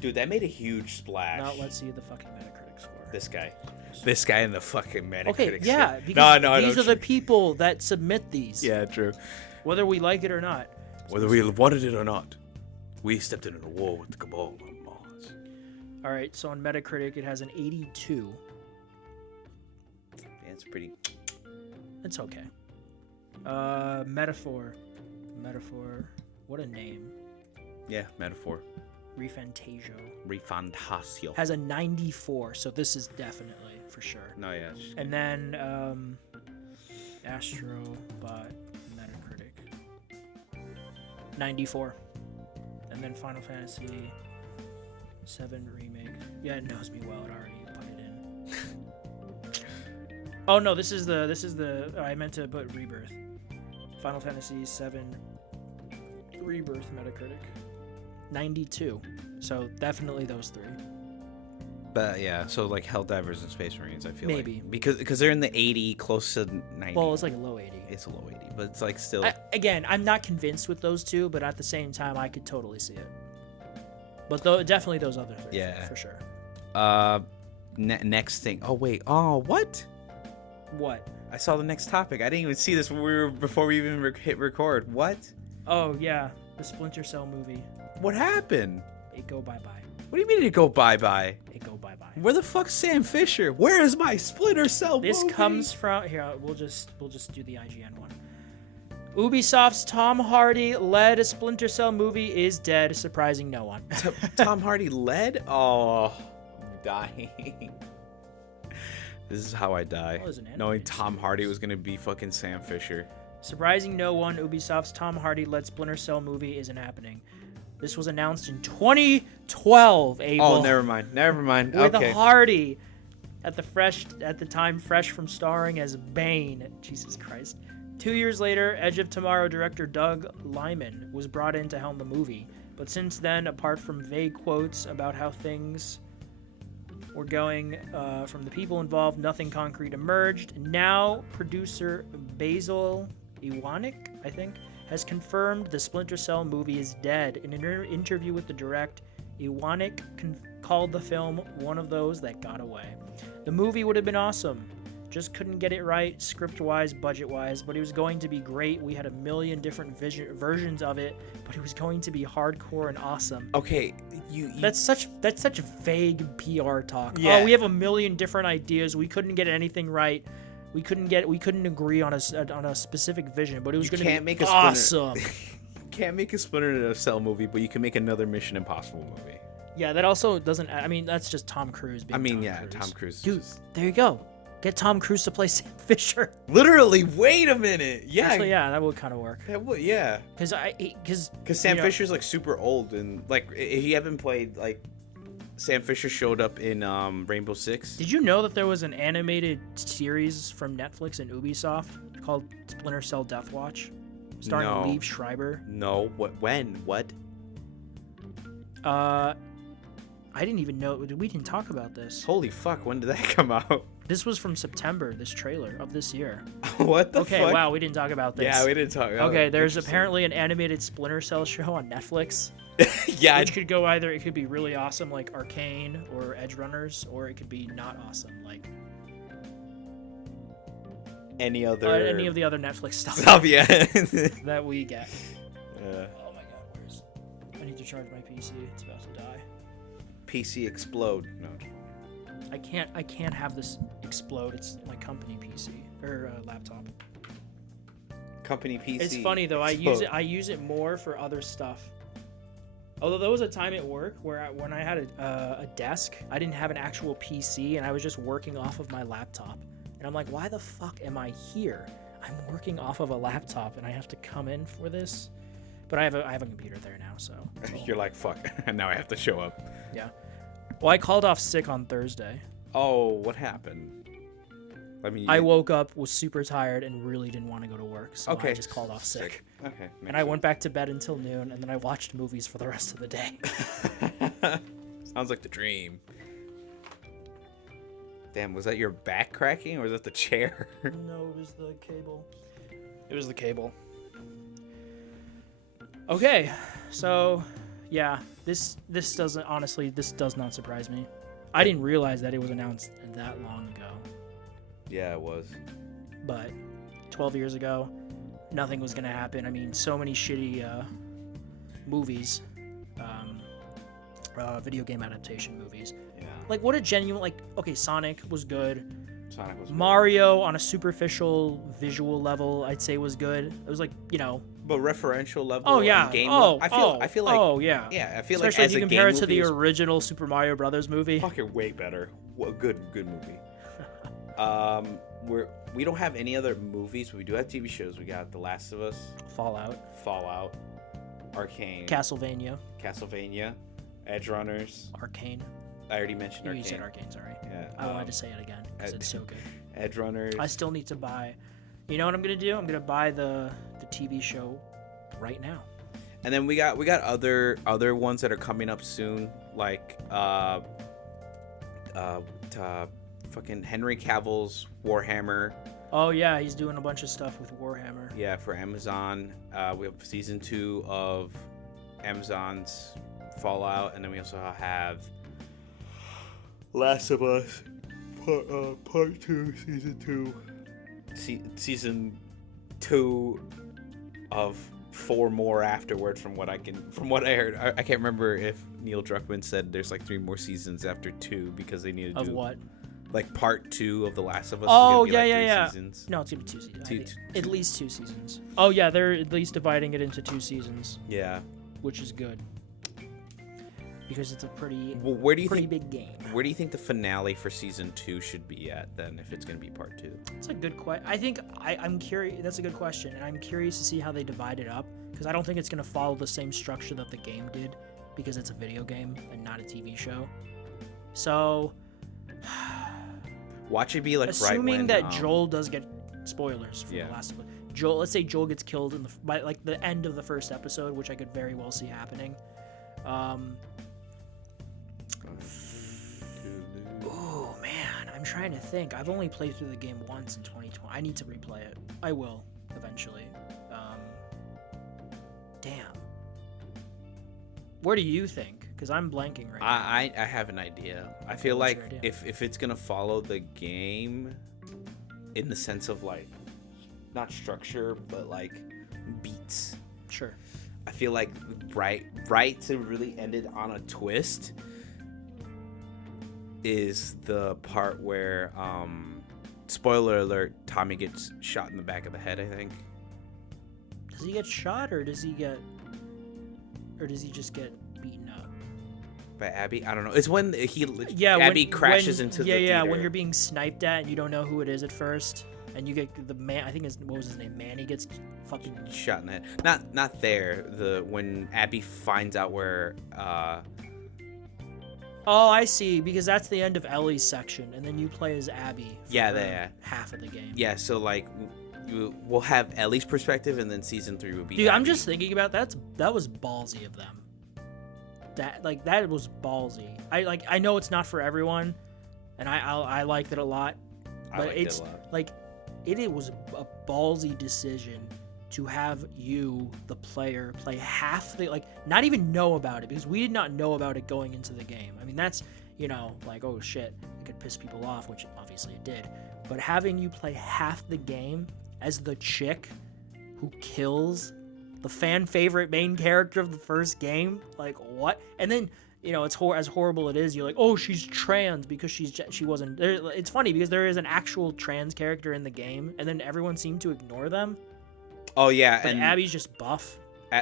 Dude, that made a huge splash. No, let's see the fucking Metacritic score. This guy in the fucking Metacritic. Okay, yeah, score. because No, these are the people that submit these. Yeah, true. Whether we like it or not. Whether we wanted it or not, we stepped into a war with the Cabal on Mars. All right, so on Metacritic it has an 82. Yeah, it's pretty. It's okay. Metaphor. What a name. Yeah, Metaphor. Refantasio. Has a 94, so this is definitely for sure. No, yeah. And then Astrobot Metacritic 94. And then Final Fantasy 7 Remake. Yeah, it knows me well. It already put it in. Oh no, this is the I meant to put Rebirth. Final Fantasy 7 Rebirth Metacritic 92. So definitely those 3. But yeah, so like Helldivers and Space Marines, I feel Maybe. like because they're in the 80, close to 90. Well, it's like a low 80. It's a low 80, but it's like still. Again, I'm not convinced with those 2, but at the same time, I could totally see it. But definitely those other 3, Yeah. for sure. Next thing. Oh wait. Oh, what? What? I saw the next topic. I didn't even see this before we even hit record. What? Oh yeah, the Splinter Cell movie. What happened? It go bye bye. What do you mean it go bye bye? It go bye bye. Where the fuck's Sam Fisher? Where is my Splinter Cell This movie? comes from here. We'll just do the IGN one. Ubisoft's Tom Hardy led Splinter Cell movie is dead, surprising no one. Tom Hardy led? Oh, I'm dying. This is how I die. Well, it was an knowing animated Tom series. Hardy was gonna be fucking Sam Fisher. Surprising no one, Ubisoft's Tom Hardy led Splinter Cell movie isn't happening. This was announced in 2012. Abel, Oh, never mind. with Okay. Hardy at the time fresh from starring as Bane. Jesus Christ. 2 years later, Edge of Tomorrow director Doug Liman was brought in to helm the movie. But since then, apart from vague quotes about how things were going from the people involved, nothing concrete emerged. Now, producer Basil Iwanek, I think, has confirmed the Splinter Cell movie is dead. In an interview with the direct, Iwanek called the film one of those that got away. The movie would have been awesome. Just couldn't get it right, script-wise, budget-wise, but it was going to be great. We had a million different versions of it, but it was going to be hardcore and awesome. Okay, you That's such vague PR talk. Yeah. Oh, we have a million different ideas. We couldn't get anything right. We couldn't agree on a specific vision, but it was going to be awesome. can't make a Splinter Cell movie, but you can make another Mission Impossible movie. Yeah, that also doesn't. I mean, that's just Tom Cruise. Being Tom Cruise. Dude, there you go. Get Tom Cruise to play Sam Fisher. Literally, wait a minute. Yeah. Actually, yeah, that would kind of work. That would, yeah. Because Sam Fisher's like super old, and like if you haven't played, like Sam Fisher showed up in Rainbow Six. Did you know that there was an animated series from Netflix and Ubisoft called Splinter Cell Death Watch, starring No. Liev Schreiber? No. What? When? What? I didn't even know. We didn't talk about this. Holy fuck! When did that come out? This was from September. This trailer of this year. What the Okay, fuck? wow, we didn't talk about this. Yeah, we didn't talk. Okay, there's apparently an animated Splinter Cell show on Netflix, yeah. which could go either. It could be really awesome, like Arcane or Edge Runners, or it could be not awesome, like any other. any of the other Netflix stuff stuff. Yeah. that we get. Yeah. Oh my god, I need to charge my PC. It's about to die. PC explode. No. I can't have this explode. It's my company PC or laptop. Company PC. It's funny though. explode. I use it more for other stuff Although there was a time at work where when I had a desk, I didn't have an actual PC, and I was just working off of my laptop. And I'm like, why the fuck am I here? I'm working off of a laptop, and I have to come in for this. But I have a computer there now, so. You're like, fuck, and now I have to show up. Yeah. Well, I called off sick on Thursday. Oh, what happened? I woke up, was super tired, and really didn't want to go to work, so okay. I just called off sick. Okay. And I went back to bed until noon, and then I watched movies for the rest of the day. Sounds like the dream. Damn, was that your back cracking, or was that the chair? No, it was the cable. It was the cable. Okay, so, yeah, this does not surprise me. I didn't realize that it was announced that long ago. Yeah, it was. But 12 years ago, nothing was going to happen. I mean, so many shitty movies, video game adaptation movies. Yeah. Like, what a genuine, like, okay, Sonic was good. Sonic was Mario, on a superficial visual level, I'd say was good. It was like, you know. But referential level. Oh, yeah. Game I feel like. Oh, yeah. Yeah, I feel especially like as if you a compare game it to the movie, original Super Mario Brothers movie. fucking way better. Well, good movie. We don't have any other movies, but we do have TV shows. We got The Last of Us, Fallout, Arcane, Castlevania, Edge Runners, Arcane. I already mentioned Arcane. You said Arcane, sorry. Yeah. I wanted to say it again because it's so good. Edge Runners. I still need to buy. You know what I'm gonna do? I'm gonna buy the TV show right now. And then we got other ones that are coming up soon, like fucking Henry Cavill's Warhammer. Oh yeah, he's doing a bunch of stuff with Warhammer. Yeah, for Amazon. We have season 2 of Amazon's Fallout, and then we also have Last of Us part 2, season 2. Season 2 of 4 more afterward from what I heard. I can't remember if Neil Druckmann said there's like 3 more seasons after 2 because they need to do what? Like part 2 of The Last of Us. Oh, is gonna be yeah. Seasons. No, it's gonna be 2 seasons. Two. At least 2 seasons. Oh yeah, they're at least dividing it into 2 seasons. Yeah. Which is good. Because it's a pretty big game. Where do you think the finale for season 2 should be at then, if it's gonna be part 2? That's a good question. I think I'm curious. That's a good question, and I'm curious to see how they divide it up because I don't think it's gonna follow the same structure that the game did because it's a video game and not a TV show. So. Watch it be like assuming that Joel does get spoilers for yeah. The Last of Us. Joel, let's say Joel gets killed by like the end of the first episode, which I could very well see happening. Oh man, I'm trying to think. I've only played through the game once in 2020. I need to replay it. I will eventually. Damn. What do you think? Because I'm blanking right now. I have an idea. I feel like if it's gonna follow the game in the sense of like not structure but like beats. Sure. I feel like right to really end it on a twist is the part where spoiler alert, Tommy gets shot in the back of the head, I think. Does he get shot or does he just get beaten up? By Abby? I don't know. It's when Abby crashes into the theater. When you're being sniped at and you don't know who it is at first, and you get the man. I think what was his name? Manny gets fucking shot in the head. Not there. When Abby finds out where. Oh, I see. Because that's the end of Ellie's section, and then you play as Abby. For half of the game. Yeah. So like, we'll have Ellie's perspective, and then season 3 will be. Dude, Abby. I'm just thinking about that was ballsy of them. That was ballsy. I know it's not for everyone, and I liked it a lot, but it's it a lot. like it was a ballsy decision to have you, the player, play half the not even know about it because we did not know about it going into the game. I mean that's like oh shit, it could piss people off, which obviously it did, but having you play half the game as the chick who kills the fan favorite main character of the first game, like what? And then it's as horrible it is. You're like, oh, she's trans because she wasn't. It's funny because there is an actual trans character in the game, and then everyone seemed to ignore them. Oh yeah, but and Abby's just buff.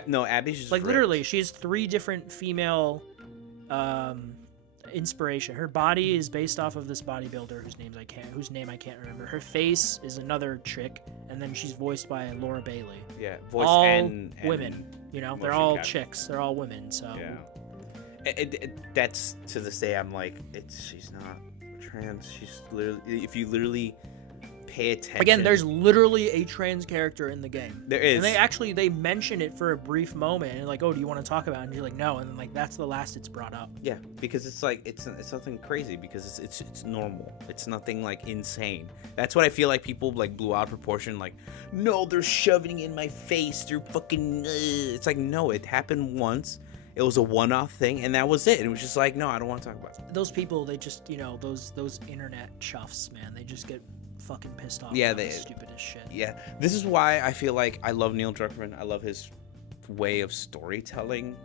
No, Abby's just Like ripped. literally, she has 3 different female inspiration. Her body is based off of this bodybuilder whose name I can't remember. Her face is another chick, and then she's voiced by Laura Bailey. Yeah, voice all and women. You know, they're motion all capture. chicks. They're all women. So Yeah. That's to this day. I'm like, she's not trans. She's literally. If you literally pay attention. again, there's literally a trans character in the game. There is. And they mention it for a brief moment, and like, oh, do you want to talk about it? And you're like, no, and like that's the last it's brought up. Yeah, because it's like it's nothing crazy because it's normal. It's nothing like insane. That's what I feel like people like blew out of proportion. Like, no, they're shoving it in my face. They're fucking. It's like, no, it happened once. It was a one-off thing, and that was it. And it was just like, no, I don't want to talk about it. Those people, they just, those internet chuffs, man, they just get fucking pissed off. Yeah, about they the stupidest shit. Yeah, this is why I feel like I love Neil Druckmann. I love his way of storytelling,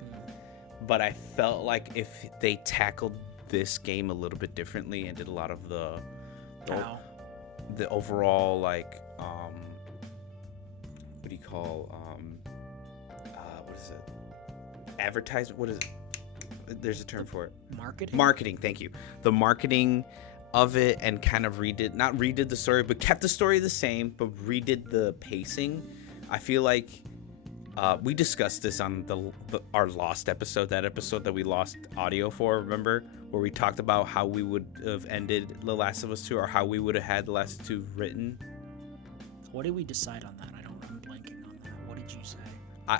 but I felt like if they tackled this game a little bit differently and did a lot of the overall like what do you call what is it? Advertisement? What is it? There's a term for it. Marketing. Thank you. The marketing of it, and kind of not redid the story, but kept the story the same, but redid the pacing. I feel like we discussed this on our Lost episode, that episode that we lost audio for, remember? Where we talked about how we would have ended The Last of Us 2, or how we would have had The Last of Us 2 written. What did we decide on that? I'm blanking on that. What did you say?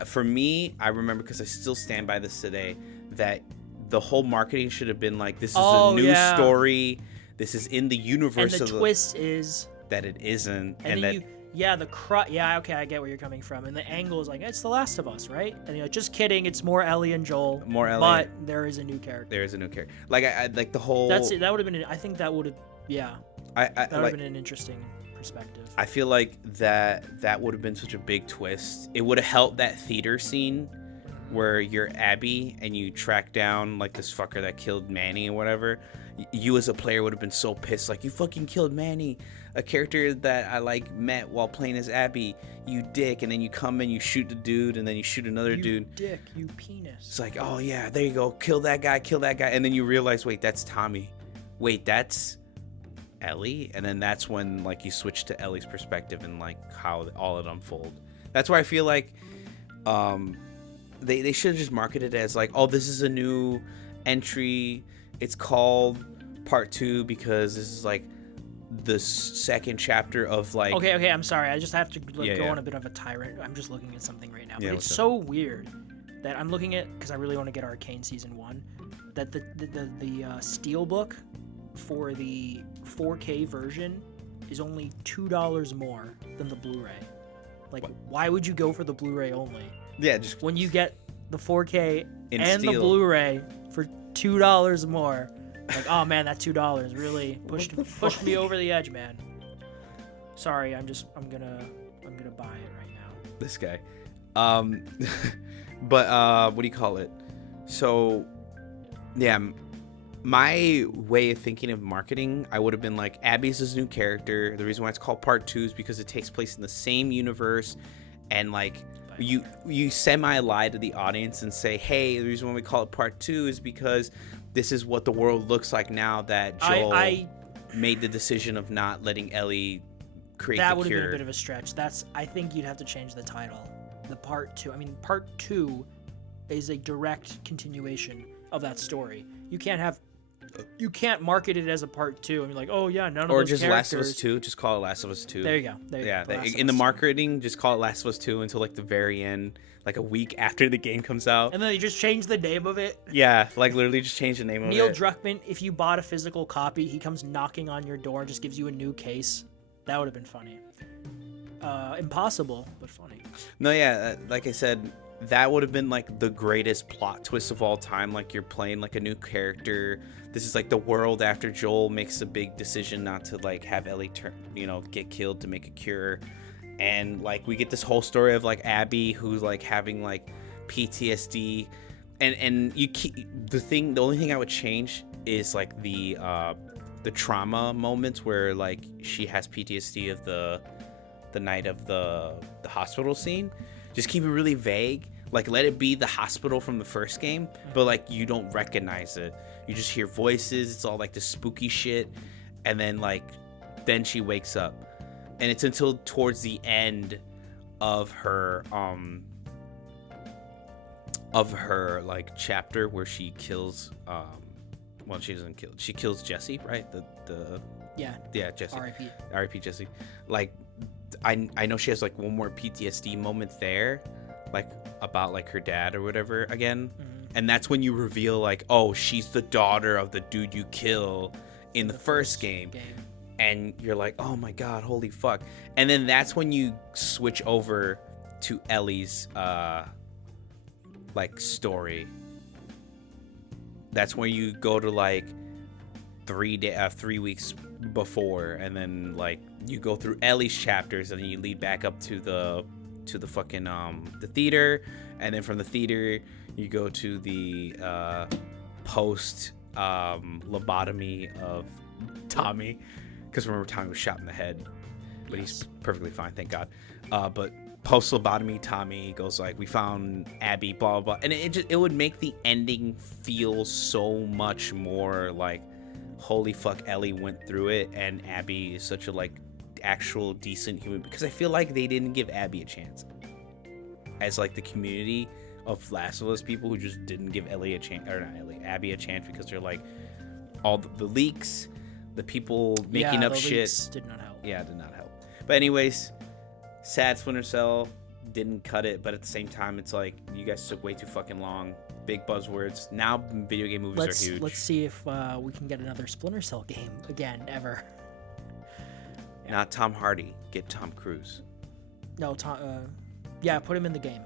For me, I remember, because I still stand by this today, that the whole marketing should have been like, this is a new story. This is in the universe. And the twist is that it isn't. And then okay, I get where you're coming from. And the angle is like, it's The Last of Us, right? And you're like, just kidding, it's more Ellie and Joel. But there is a new character. Like I like the whole. That's it. That would have been. I think that would have. Yeah. That would have been an interesting perspective. I feel like that would have been such a big twist. It would have helped that theater scene where you're Abby and you track down like this fucker that killed Manny or whatever. You as a player would have been so pissed, like, you fucking killed Manny, a character that I like met while playing as Abby, you dick. And then you come and you shoot the dude, and then you shoot another dude. You dick, you penis. It's like, oh yeah, there you go, kill that guy, and then you realize, wait, that's Tommy, wait, that's Ellie. And then that's when like you switch to Ellie's perspective and like how all it unfold. That's why I feel like they should have just marketed it as like, oh, this is a new entry. It's called Part 2 because this is like the second chapter of like. Okay, I'm sorry. I just have to go on a bit of a tyrant. I'm just looking at something right now. But it's so weird that I'm looking at, because I really want to get Arcane Season 1, that the Steelbook for the 4K version is only $2 more than the Blu-ray. Like, why would you go for the Blu-ray only? Yeah, just when you get the 4K and steel. The Blu-ray for $2 more. Like, oh man, that $2 really pushed me over the edge, man. Sorry, I'm gonna buy it right now. This guy. But what do you call it? So yeah, my way of thinking of marketing, I would have been like, Abby's this new character. The reason why it's called Part 2 is because it takes place in the same universe, and like you semi-lie to the audience and say, hey, the reason why we call it Part 2 is because this is what the world looks like now that Joel made the decision of not letting Ellie create the cure. That would have been a bit of a stretch. I think you'd have to change the title. The Part 2. I mean, Part 2 is a direct continuation of that story. You can't market it as a Part 2. I mean, like, oh yeah, none of those characters. Or just Last of Us 2. Just call it Last of Us 2. There you go. In the marketing, just call it Last of Us 2 until like the very end, like a week after the game comes out. And then you just change the name of it. Yeah, like literally just change the name of it. Neil Druckmann, if you bought a physical copy, he comes knocking on your door and just gives you a new case. That would have been funny. Impossible, but funny. No, yeah, like I said, that would have been like the greatest plot twist of all time. Like, you're playing like a new character. This is like the world after Joel makes a big decision not to like have Ellie get killed to make a cure. And like we get this whole story of like Abby who's like having like PTSD, and the only thing I would change is like the trauma moments where like she has PTSD of the night of the hospital scene. Just keep it really vague. Like, let it be the hospital from the first game, but like you don't recognize it. You just hear voices. It's all like the spooky shit, and then she wakes up, and it's until towards the end of her like chapter where she kills well, she doesn't kill. She kills Jesse, right? Yeah, Jesse. R.I.P. Jesse. Like, I know she has like one more PTSD moment there, like about like her dad or whatever again, and that's when you reveal like, oh, she's the daughter of the dude you kill in the first game. And you're like, oh my god, holy fuck. And then that's when you switch over to Ellie's like story. That's when you go to like 3 weeks before, and then like you go through Ellie's chapters, and then you lead back up to the fucking the theater, and then from the theater you go to the post lobotomy of Tommy, because remember Tommy was shot in the head, but he's perfectly fine, thank God. But post lobotomy Tommy goes like, we found Abby, blah blah blah, and it would make the ending feel so much more like, holy fuck, Ellie went through it, and Abby is such a like actual decent human, because I feel like they didn't give Abby a chance, as like the community of Last of Us people who just didn't give Ellie a chance, or not Ellie, Abby a chance, because they're like all the leaks, the people making up shit did not help. Yeah, it did not help. But anyways, sad Splinter Cell didn't cut it, but at the same time it's like, you guys took way too fucking long. Big buzzwords. Now video game movies are huge. Let's see if we can get another Splinter Cell game again, ever. Not Tom Hardy. Get Tom Cruise. No, put him in the game.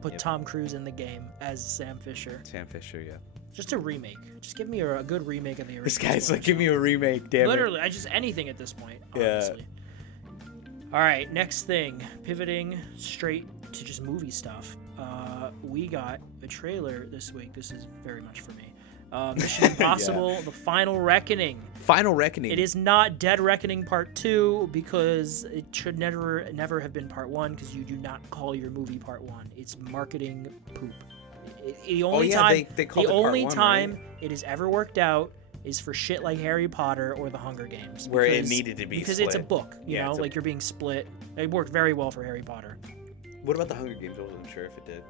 Put Tom Cruise in the game as Sam Fisher. Sam Fisher, yeah. Just a remake. Just give me a good remake of the original. This guy's Splinter like, give me a remake, damn Literally, just anything at this point, honestly. All right, next thing. Pivoting straight to just movie stuff. We got a trailer this week. This is very much for me. Mission Impossible: The Final Reckoning. Final Reckoning. It is not Dead Reckoning Part 2, because it should never have been Part 1, because you do not call your movie Part 1. It's marketing poop. The only time it has ever worked out is for shit like Harry Potter or The Hunger Games. Where it needed to be because split. It's a book, you know, like you're being split. It worked very well for Harry Potter. What about The Hunger Games? I wasn't sure if it did.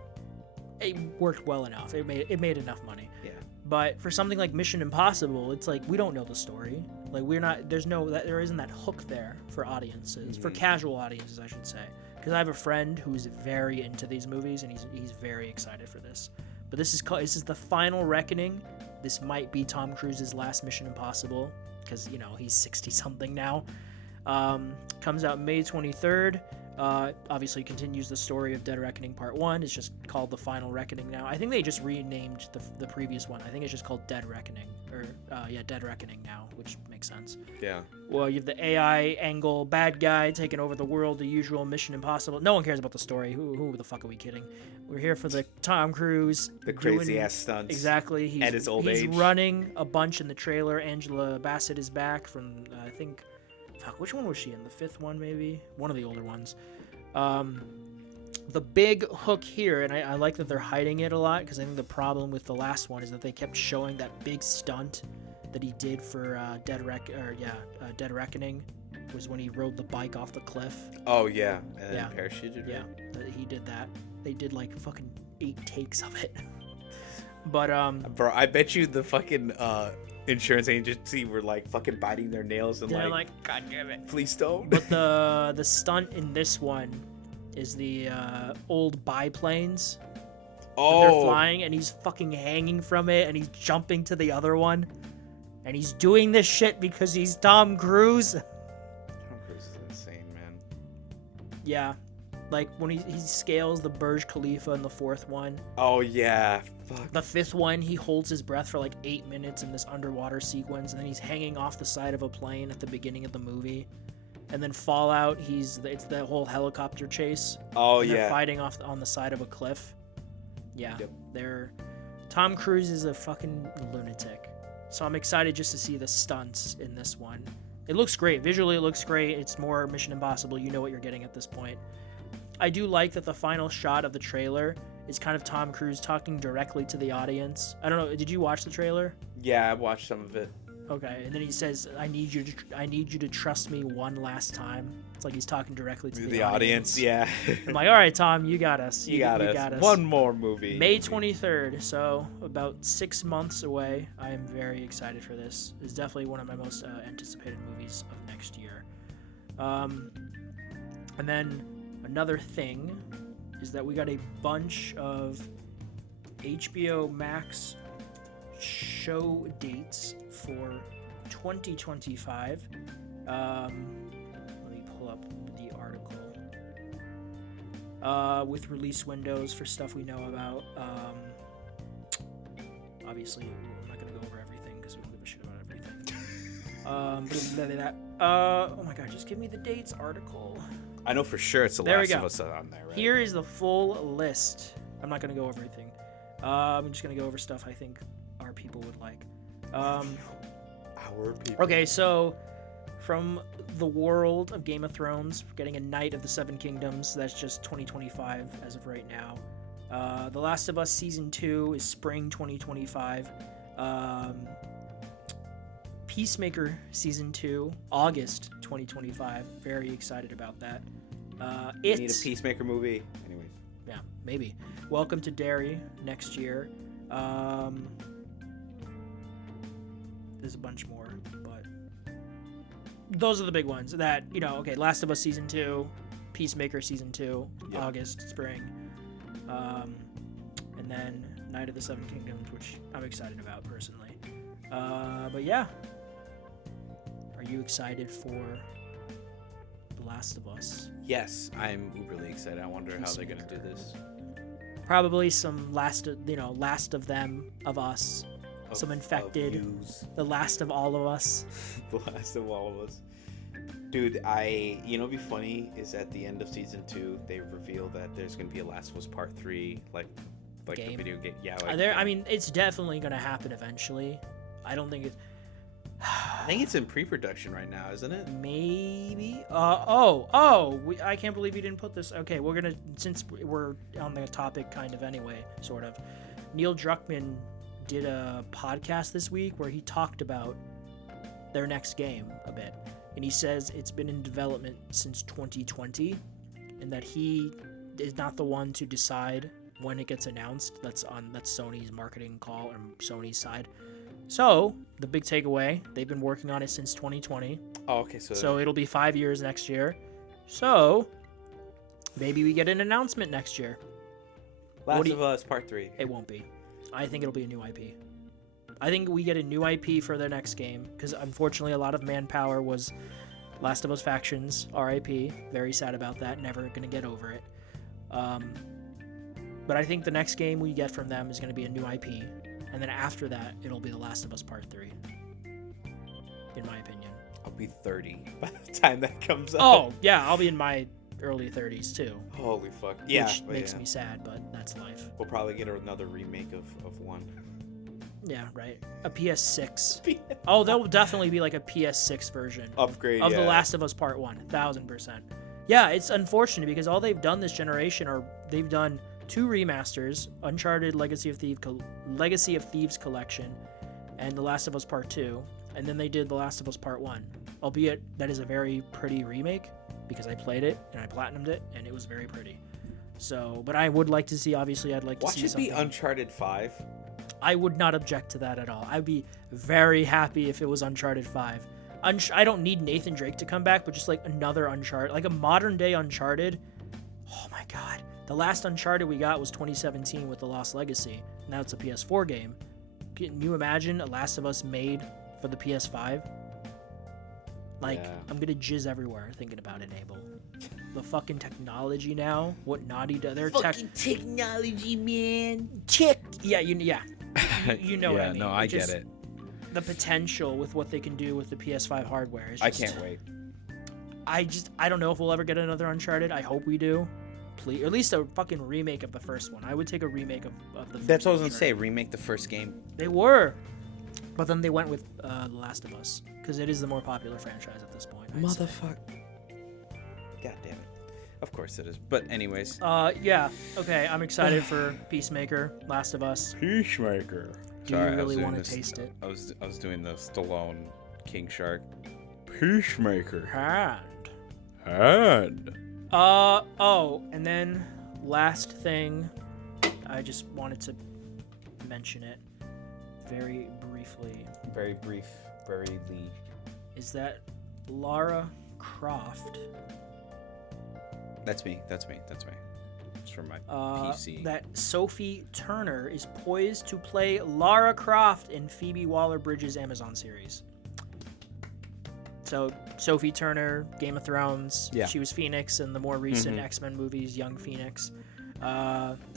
It worked well enough. It made enough money. Yeah. But for something like Mission Impossible, it's like, we don't know the story. Like, there isn't that hook there for audiences, for casual audiences, I should say. Because I have a friend who's very into these movies, and he's very excited for this. But this is the Final Reckoning. This might be Tom Cruise's last Mission Impossible, because, you know, he's 60-something now. Comes out May 23rd. Obviously continues the story of Dead Reckoning Part 1. It's just called The Final Reckoning now. I think they just renamed the previous one. I think it's just called Dead Reckoning. Dead Reckoning now, which makes sense. Yeah. Well, you have the AI angle bad guy taking over the world, the usual Mission Impossible. No one cares about the story. Who the fuck are we kidding? We're here for the Tom Cruise. The crazy-ass stunts. Exactly. At his old age. He's running a bunch in the trailer. Angela Bassett is back from, I think... Fuck, which one was she in? The fifth one, maybe? One of the older ones. The big hook here, and I like that they're hiding it a lot, because I think the problem with the last one is that they kept showing that big stunt that he did for Dead Reckoning, was when he rode the bike off the cliff. Oh, yeah. And then parachuted. Yeah, he did that. They did like fucking 8 takes of it. But, Bro, I bet you the fucking, insurance agency were like fucking biting their nails and they're like, God damn it, please don't. But the stunt in this one is the old biplanes. Oh, they're flying, and he's fucking hanging from it, and he's jumping to the other one, and he's doing this shit because he's Tom Cruise. Tom Cruise is insane, man. Yeah, like when he scales the Burj Khalifa in the fourth one. Oh yeah. Fuck. The fifth one, he holds his breath for like 8 minutes in this underwater sequence, and then he's hanging off the side of a plane at the beginning of the movie. And then Fallout, it's the whole helicopter chase. Oh, and yeah. They're fighting on the side of a cliff. Yeah. Yep. Tom Cruise is a fucking lunatic. So I'm excited just to see the stunts in this one. It looks great. Visually, it looks great. It's more Mission Impossible. You know what you're getting at this point. I do like that the final shot of the trailer is kind of Tom Cruise talking directly to the audience. I don't know. Did you watch the trailer? Yeah, I watched some of it. Okay, and then he says, "I need you to trust me one last time." It's like he's talking directly to the audience. Yeah. I'm like, all right, Tom, you got us. You got us. One more movie. May 23rd, so about 6 months away. I am very excited for this. It's definitely one of my most anticipated movies of next year. And then another thing is that we got a bunch of HBO Max show dates for 2025. Let me pull up the article. With release windows for stuff we know about. Obviously, I'm not going to go over everything because we don't give a shit about everything. Oh my god, just give me the dates article. I know for sure it's The Last of Us on there, right? Here is the full list. I'm not going to go over everything. I'm just going to go over stuff I think our people would like. Our people. Okay, so from the world of Game of Thrones, we're getting a Knight of the Seven Kingdoms. That's just 2025 as of right now. The Last of Us Season 2 is spring 2025. Peacemaker Season 2, August 2025. Very excited about that. Need a Peacemaker movie. Anyways. Yeah, maybe. Welcome to Derry next year. There's a bunch more, but those are the big ones that, okay, Last of Us Season 2, Peacemaker Season 2, yeah. August, spring. And then Knight of the Seven Kingdoms, which I'm excited about personally. But yeah. Are you excited for The Last of Us? Yes, I'm uberly excited. I wonder how they're going to do this. Probably some last of them, of us. Some infected. The last of all of us. The last of all of us. Dude, it'd be funny is at the end of season 2, they reveal that there's going to be a Last of Us Part 3, like game. The video game. Yeah. It's definitely going to happen eventually. I don't think it's... I think it's in pre-production right now, isn't it? Maybe. I can't believe you didn't put this. Okay, since we're on the topic kind of anyway, sort of. Neil Druckmann did a podcast this week where he talked about their next game a bit. And he says it's been in development since 2020 and that he is not the one to decide when it gets announced. That's Sony's marketing call or Sony's side. So, the big takeaway, they've been working on it since 2020. Oh, okay. So it'll be 5 years next year. So, maybe we get an announcement next year. Last of Us Part 3. It won't be. I think it'll be a new IP. I think we get a new IP for their next game, because unfortunately a lot of manpower was Last of Us Factions, RIP. Very sad about that. Never going to get over it. But I think the next game we get from them is going to be a new IP. And then after that, it'll be The Last of Us Part 3. In my opinion. I'll be 30 by the time that comes out. Oh, yeah. I'll be in my early 30s, too. Holy fuck. Yeah. Which makes me sad, but that's life. We'll probably get another remake of 1. Yeah, right. A PS6. Oh, there will definitely be like a PS6 version. Upgrade, of The Last of Us Part 1. 1,000%. Yeah, it's unfortunate because all they've done this generation they've done 2 remasters, Uncharted Legacy of Thieves Collection, and The Last of Us Part 2, and then they did The Last of Us Part 1. Albeit, that is a very pretty remake, because I played it, and I platinumed it, and it was very pretty. So, but I would like to see, obviously, I'd like to see something. Watch it be Uncharted 5. I would not object to that at all. I'd be very happy if it was Uncharted 5. I don't need Nathan Drake to come back, but just like another Uncharted, like a modern-day Uncharted. Oh my god. The last Uncharted we got was 2017 with The Lost Legacy. Now it's a PS4 game. Can you imagine a Last of Us made for the PS5? Like, yeah. I'm gonna jizz everywhere thinking about it, Abel. The fucking technology now, what Naughty does. Their fucking technology, man. Yeah, you know yeah, what I mean. No, I get it. The potential with what they can do with the PS5 hardware is just, I can't wait. I don't know if we'll ever get another Uncharted. I hope we do. Please, or at least a fucking remake of the first one. I would take a remake of the first. That's what I was gonna say. Remake the first game. They were, but then they went with The Last of Us because it is the more popular franchise at this point. Motherfucker. God damn it. Of course it is. But anyways. Yeah. Okay, I'm excited for Peacemaker, Last of Us. Peacemaker. Do you really want to taste it? I was doing the Stallone King Shark. Peacemaker. Hand. Oh, and then last thing, I just wanted to mention it very briefly. Very brief, very Lee. Is that Lara Croft? That's me. It's from my PC. That Sophie Turner is poised to play Lara Croft in Phoebe Waller-Bridge's Amazon series. So Sophie Turner, Game of Thrones. Yeah. She was Phoenix in the more recent X-Men movies, Young Phoenix.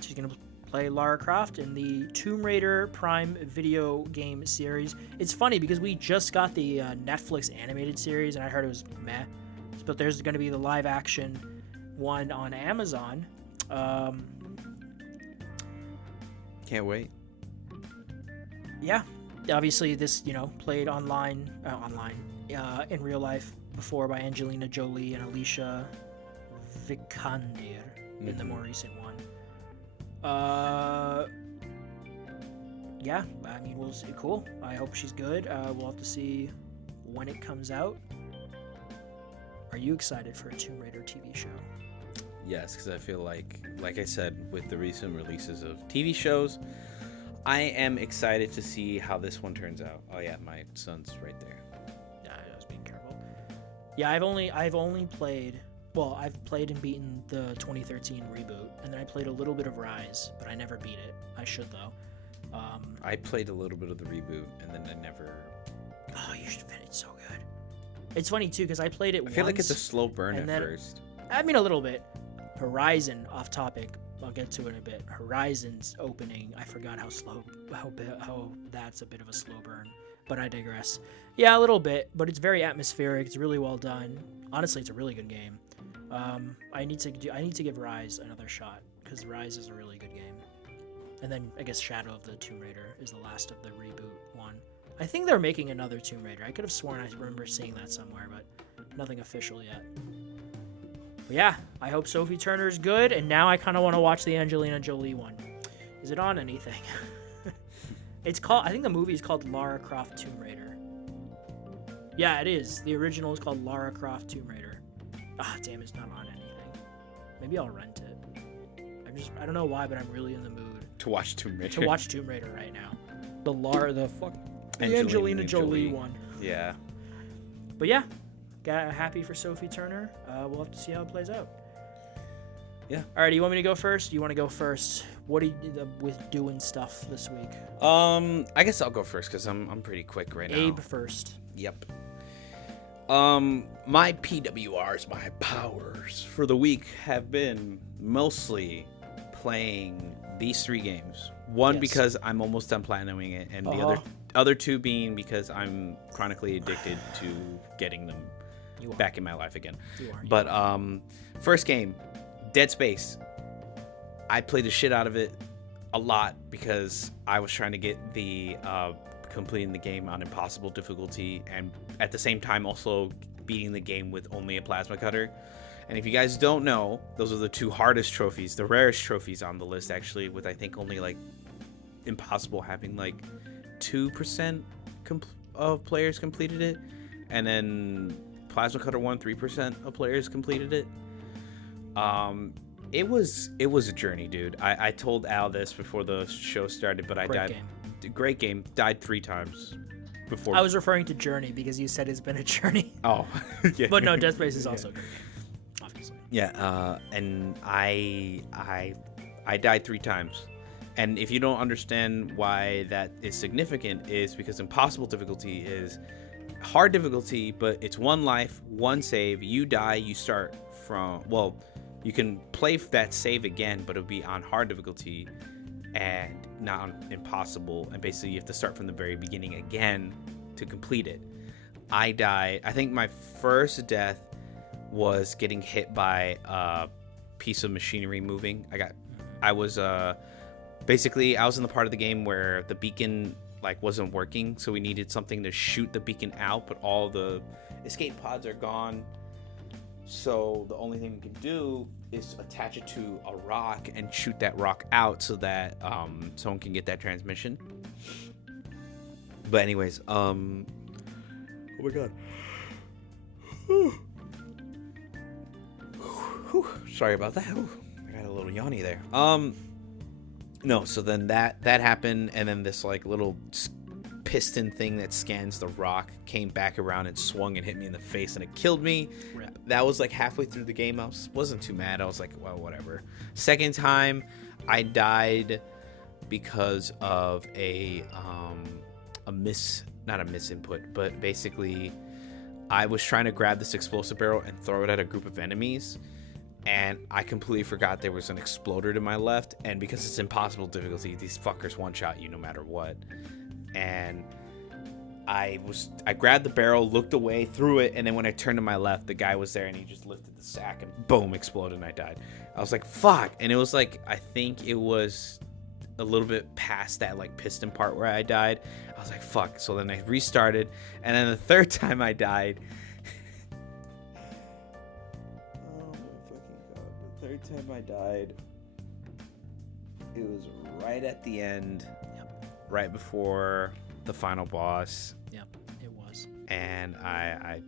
She's going to play Lara Croft in the Tomb Raider Prime video game series. It's funny because we just got the Netflix animated series, and I heard it was meh. But there's going to be the live action one on Amazon. Can't wait. Yeah. Obviously, this, played online in real life before by Angelina Jolie and Alicia Vikander in the more recent one. Yeah, I mean, we'll see. Cool. I hope she's good. We'll have to see when it comes out. Are you excited for a Tomb Raider TV show? Yes, because I feel like I said, with the recent releases of TV shows, I am excited to see how this one turns out. Oh yeah, my son's right there. Yeah, I was being careful. Yeah, I've only played. Well, I've played and beaten the 2013 reboot, and then I played a little bit of Rise, but I never beat it. I should though. I played a little bit of the reboot, and then I never. Oh, you should finish. It's so good. It's funny too because I played it. I feel like it's a slow burn at then, first. I mean, a little bit. Horizon, off topic. I'll get to it in a bit. Horizon's opening. I forgot how that's a bit of a slow burn, but I digress. Yeah, a little bit, but it's very atmospheric. It's really well done. Honestly, it's a really good game. I need to give Rise another shot because Rise is a really good game. And then I guess Shadow of the Tomb Raider is the last of the reboot one. I think they're making another Tomb Raider. I could have sworn I remember seeing that somewhere, but nothing official yet. But yeah, I hope Sophie Turner's good, and now I kind of want to watch the Angelina Jolie one. Is it on anything? I think the movie is called Lara Croft Tomb Raider. Yeah, it is. The original is called Lara Croft Tomb Raider. Ah, damn, it's not on anything. Maybe I'll rent it. I don't know why, but I'm really in the mood To watch Tomb Raider. to watch Tomb Raider right now. The Angelina Jolie one. Yeah. But yeah, happy for Sophie Turner. We'll have to see how it plays out. Yeah. All right, do you want me to go first? Do you want to go first? What are you with doing stuff this week? I guess I'll go first because I'm pretty quick right now. Abe first. Yep. My PWRs, my powers for the week have been mostly playing these 3 games. One, Yes. because I'm almost done platinuming it, and the other 2 being because I'm chronically addicted to getting them You are. back in my life again. You are. But first game, Dead Space. I played the shit out of it a lot because I was trying to get the completing the game on impossible difficulty, and at the same time also beating the game with only a plasma cutter. And if you guys don't know, those are the 2 hardest trophies, the rarest trophies on the list actually, with I think only like impossible having like 2% of players completed it, and then plasma cutter 3% of players completed it. It was a journey, dude. I told Al this before the show started, but I Great died. game. Great game. Died 3 times before. I was referring to Journey because you said it's been a journey. Oh, yeah. But no, Dead Space is also a good game, obviously. Yeah. And I died 3 times. And if you don't understand why that is significant, is because impossible difficulty is hard difficulty, but it's 1 life, 1 save. You die, you start from, well, you can play that save again, but it'll be on hard difficulty and not on impossible. And basically you have to start from the very beginning again to complete it. I died. I think my first death was getting hit by a piece of machinery moving. I was basically I was in the part of the game where the beacon wasn't working, so we needed something to shoot the beacon out, but all the escape pods are gone. So the only thing we can do is attach it to a rock and shoot that rock out so that someone can get that transmission. But anyways, oh my god. Sorry about that. I got a little yawny there. No, so then that happened, and then this like little piston thing that scans the rock came back around and swung and hit me in the face, and it killed me. Rip. That was like halfway through the game. I wasn't too mad. I was like, well, whatever. Second time, I died because of not a misinput, but basically I was trying to grab this explosive barrel and throw it at a group of enemies, and I completely forgot there was an exploder to my left, and because it's impossible difficulty, these fuckers one-shot you no matter what. And I grabbed the barrel, looked away, threw it, and then when I turned to my left, the guy was there, and he just lifted the sack, and boom, exploded, and I died. I was like, fuck. And it was like, I think it was a little bit past that like piston part where I died. I was like, fuck. So then I restarted, and then the third time I died. Oh my fucking god. The third time I died, it was right at the end. Yep. Right before the final boss. Yep, it was. And I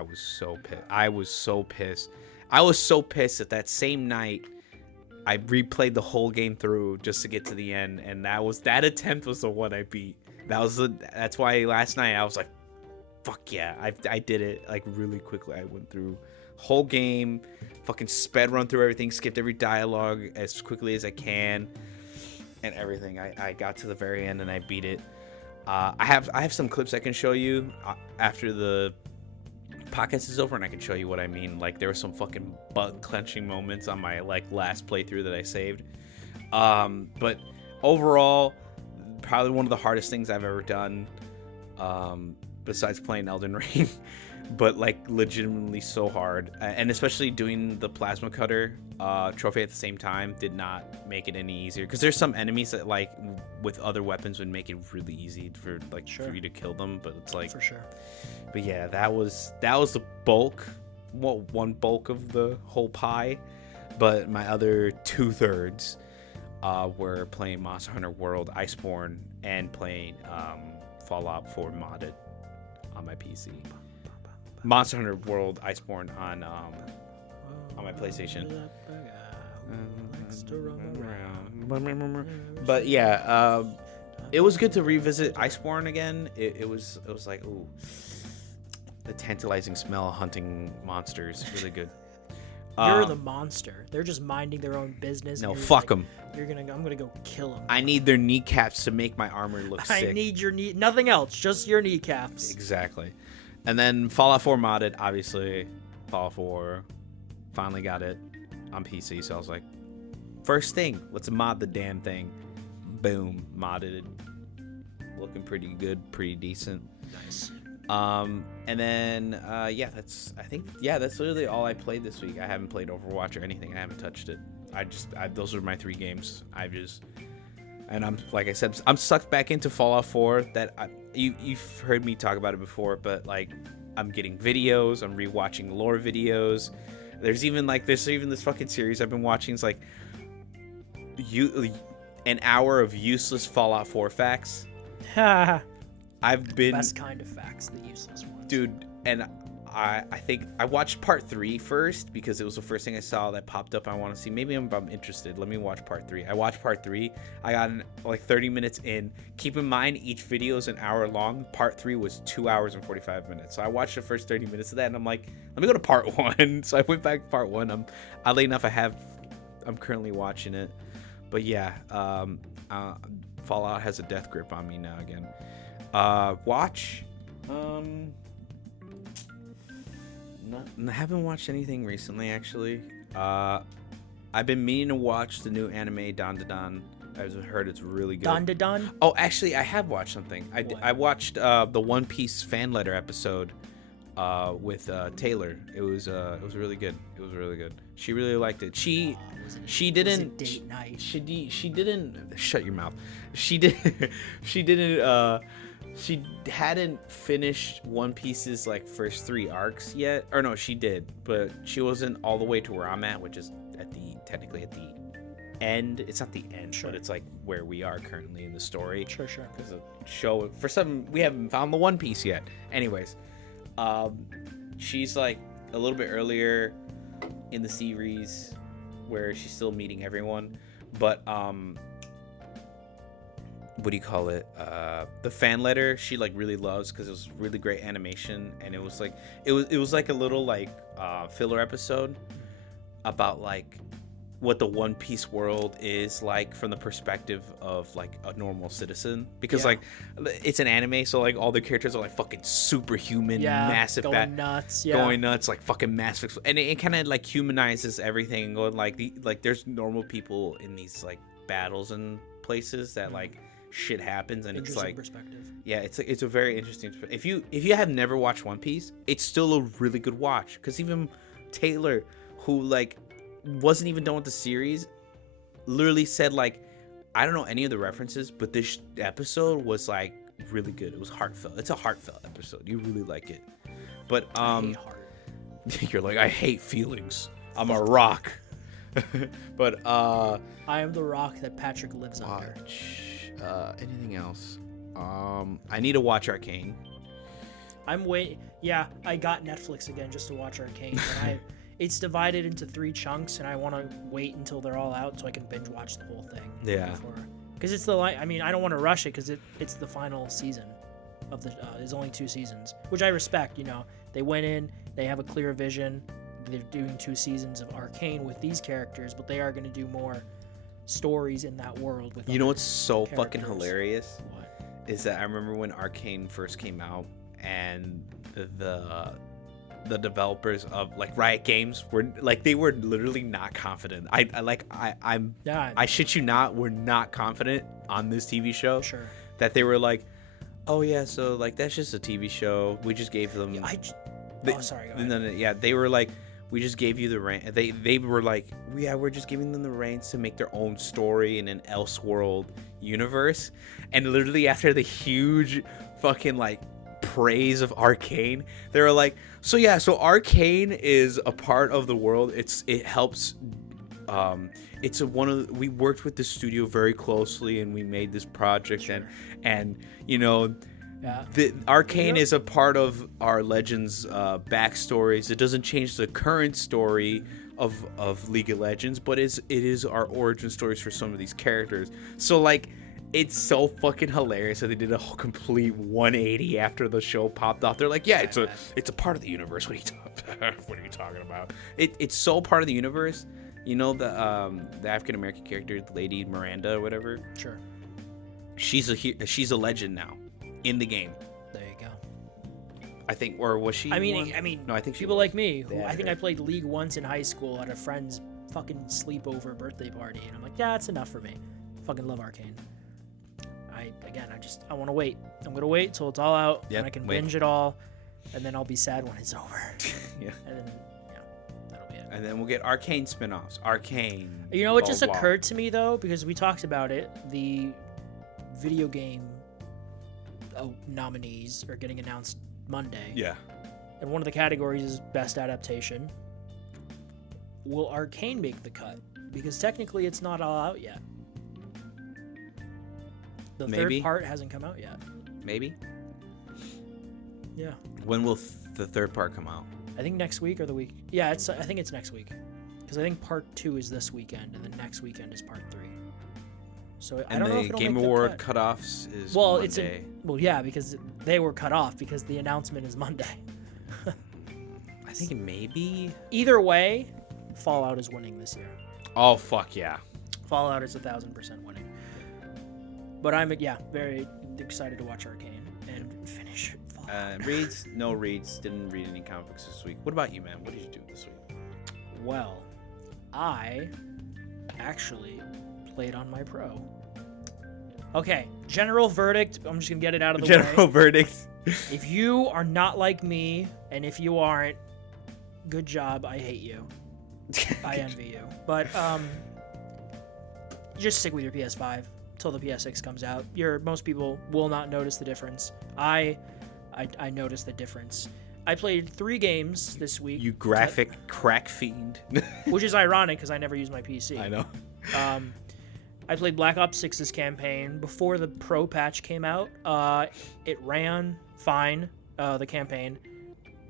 was so pissed. I was so pissed that same night I replayed the whole game through just to get to the end, and that attempt was the one I beat. That's why last night I was like, fuck yeah, I did it like really quickly. I went through whole game, fucking sped run through everything, skipped every dialogue as quickly as I can, and everything. I got to the very end and I beat it. I have some clips I can show you after the podcast is over, and I can show you what I mean. Like, there were some fucking butt clenching moments on my like last playthrough that I saved. But overall, probably one of the hardest things I've ever done, besides playing Elden Ring. But like legitimately so hard, and especially doing the plasma cutter trophy at the same time did not make it any easier, because there's some enemies that like with other weapons would make it really easy for like for you to kill them, but it's like For sure. But yeah, that was the bulk, one bulk of the whole pie. But my other 2/3 were playing Monster Hunter World Iceborne and playing Fallout 4 modded on my PC. Monster Hunter World Iceborne on my PlayStation. But yeah, it was good to revisit Iceborne again. It was like, ooh, the tantalizing smell of hunting monsters, really good. You're the monster. They're just minding their own business. No, fuck them. I'm gonna go kill them. I need their kneecaps to make my armor look sick. I need your nothing else, just your kneecaps. Exactly. And then Fallout 4 modded, obviously. Fallout 4 finally got it on PC, so I was like, first thing, let's mod the damn thing. Boom, modded it. Looking pretty good, pretty decent. Nice. And then that's literally all I played this week. I haven't played Overwatch or anything. I haven't touched it. Those are my 3 games. And I'm, like I said, I'm sucked back into Fallout 4. You've heard me talk about it before, but like, I'm getting videos, I'm rewatching lore videos. There's even this fucking series I've been watching. It's like an hour of useless Fallout 4 facts. I've been Best kind of facts, the useless ones. Dude, and I think I watched part 3 first because it was the first thing I saw that popped up. I want to see. Maybe I'm interested. Let me watch part 3. I watched part 3. I got like 30 minutes in. Keep in mind, each video is an hour long. Part 3 was 2 hours and 45 minutes. So I watched the first 30 minutes of that, and I'm like, let me go to part 1. So I went back to part 1. Oddly enough, I'm currently watching it. But yeah, Fallout has a death grip on me now again. Watch. I haven't watched anything recently, actually. I've been meaning to watch the new anime Dan Da Dan. I've heard it's really good. Dan Da Dan? Oh, actually, I have watched something. I watched the One Piece fan letter episode with Taylor. It was really good. It was really good. She really liked it. She didn't. Date night. She didn't. Shut your mouth. She didn't she hadn't finished One Piece's like first 3 arcs yet. Or no, she did, but she wasn't all the way to where I'm at, which is technically at the end. It's not the end, Sure. but it's like where we are currently in the story. Sure. Because the show, for some, we haven't found the One Piece yet. Anyways, she's like a little bit earlier in the series where she's still meeting everyone, but what do you call it? The fan letter she like really loves because it was really great animation, and it was like it was like a little like filler episode about like what the One Piece world is like from the perspective of like a normal citizen, because like it's an anime, so like all the characters are like fucking superhuman, massive, going nuts, going nuts, like fucking massive, and it kind of like humanizes everything and going like there's normal people in these like battles and places that like shit happens, and it's like perspective. It's a very interesting. If you have never watched One Piece, it's still a really good watch, because even Taylor, who like wasn't even done with the series, literally said like, I don't know any of the references, but this episode was like really good. It was heartfelt. It's a heartfelt episode. You really like it. But I hate heart. you're like, I hate feelings. I'm a rock. But I am the rock that Patrick lives under. Anything else? I need to watch Arcane. I'm waiting. Yeah, I got Netflix again just to watch Arcane. And it's divided into 3 chunks, and I want to wait until they're all out so I can binge watch the whole thing. Yeah. Because it's I mean, I don't want to rush it because it's the final season of the. There's only 2 seasons, which I respect. You know, they went in, they have a clear vision. They're doing 2 seasons of Arcane with these characters, but they are going to do more stories in that world. With you know what's so characters. fucking hilarious? What? Is that I remember when Arcane first came out, and the developers of like Riot Games were like, they were literally not confident. I shit you not, we're not confident on this TV show. Sure. That they were like, oh yeah, so like that's just a TV show. We just gave them. Sorry. Go ahead. No, they were like, we just gave you the reign. They were like, yeah, we're just giving them the reins to make their own story in an Elseworld universe. And literally after the huge fucking like praise of Arcane, they were like, so Arcane is a part of the world. It helps. We worked with the studio very closely, and we made this project. Sure. and you know. Yeah. The Arcane is a part of our Legends backstories. It doesn't change the current story of League of Legends, but it is our origin stories for some of these characters. So like, it's so fucking hilarious that they did a whole complete 180 after the show popped off. They're like, yeah, it's a part of the universe. What are you talking about? It's so part of the universe. You know the African American character, the Lady Miranda or whatever. Sure. She's a legend now. In the game, There you go. I think, or was she? I mean, no, I think people like me, who Yeah, I think right. I played League once in high school at a friend's fucking sleepover birthday party, and I'm like, yeah, that's enough for me. Fucking love Arcane. I want to wait. I'm gonna wait till it's all out, and I can binge it all, and then I'll be sad when it's over. Yeah. And then, that'll be it. And then we'll get Arcane spin-offs. Arcane. You know what just blah, blah. occurred to me though, because we talked about it, the video game nominees are getting announced Monday. Yeah. And one of the categories is best adaptation. Will Arcane make the cut? Because technically it's not all out yet. The Maybe. third part hasn't come out yet. Maybe. Yeah. When will the third part come out? I think next week or the week. Yeah, I think it's next week. Because I think part 2 is this weekend, and then next weekend is part 3. So I don't know if it'll Game make the Award cut. cutoffs is Monday. Monday. Yeah, because they were cut off because the announcement is Monday. I think maybe. Either way, Fallout is winning this year. Oh fuck yeah. Fallout is 1,000% winning. But I'm very excited to watch Arcane and finish Fallout. Reads? No reads. Didn't read any comic books this week. What about you, man? What did you do this week? Well, I actually played on my Pro. Okay, general verdict. I'm just gonna get it out of the General way. verdict. If you are not like me, and if you aren't, good job. I hate you. I envy you. But just stick with your PS5. till the PS6 comes out. Most people will not notice the difference. I noticed the difference. I played 3 games this week. You graphic crack fiend. Which is ironic because I never use my PC. I know. I played Black Ops 6's campaign before the Pro patch came out. It ran fine, the campaign.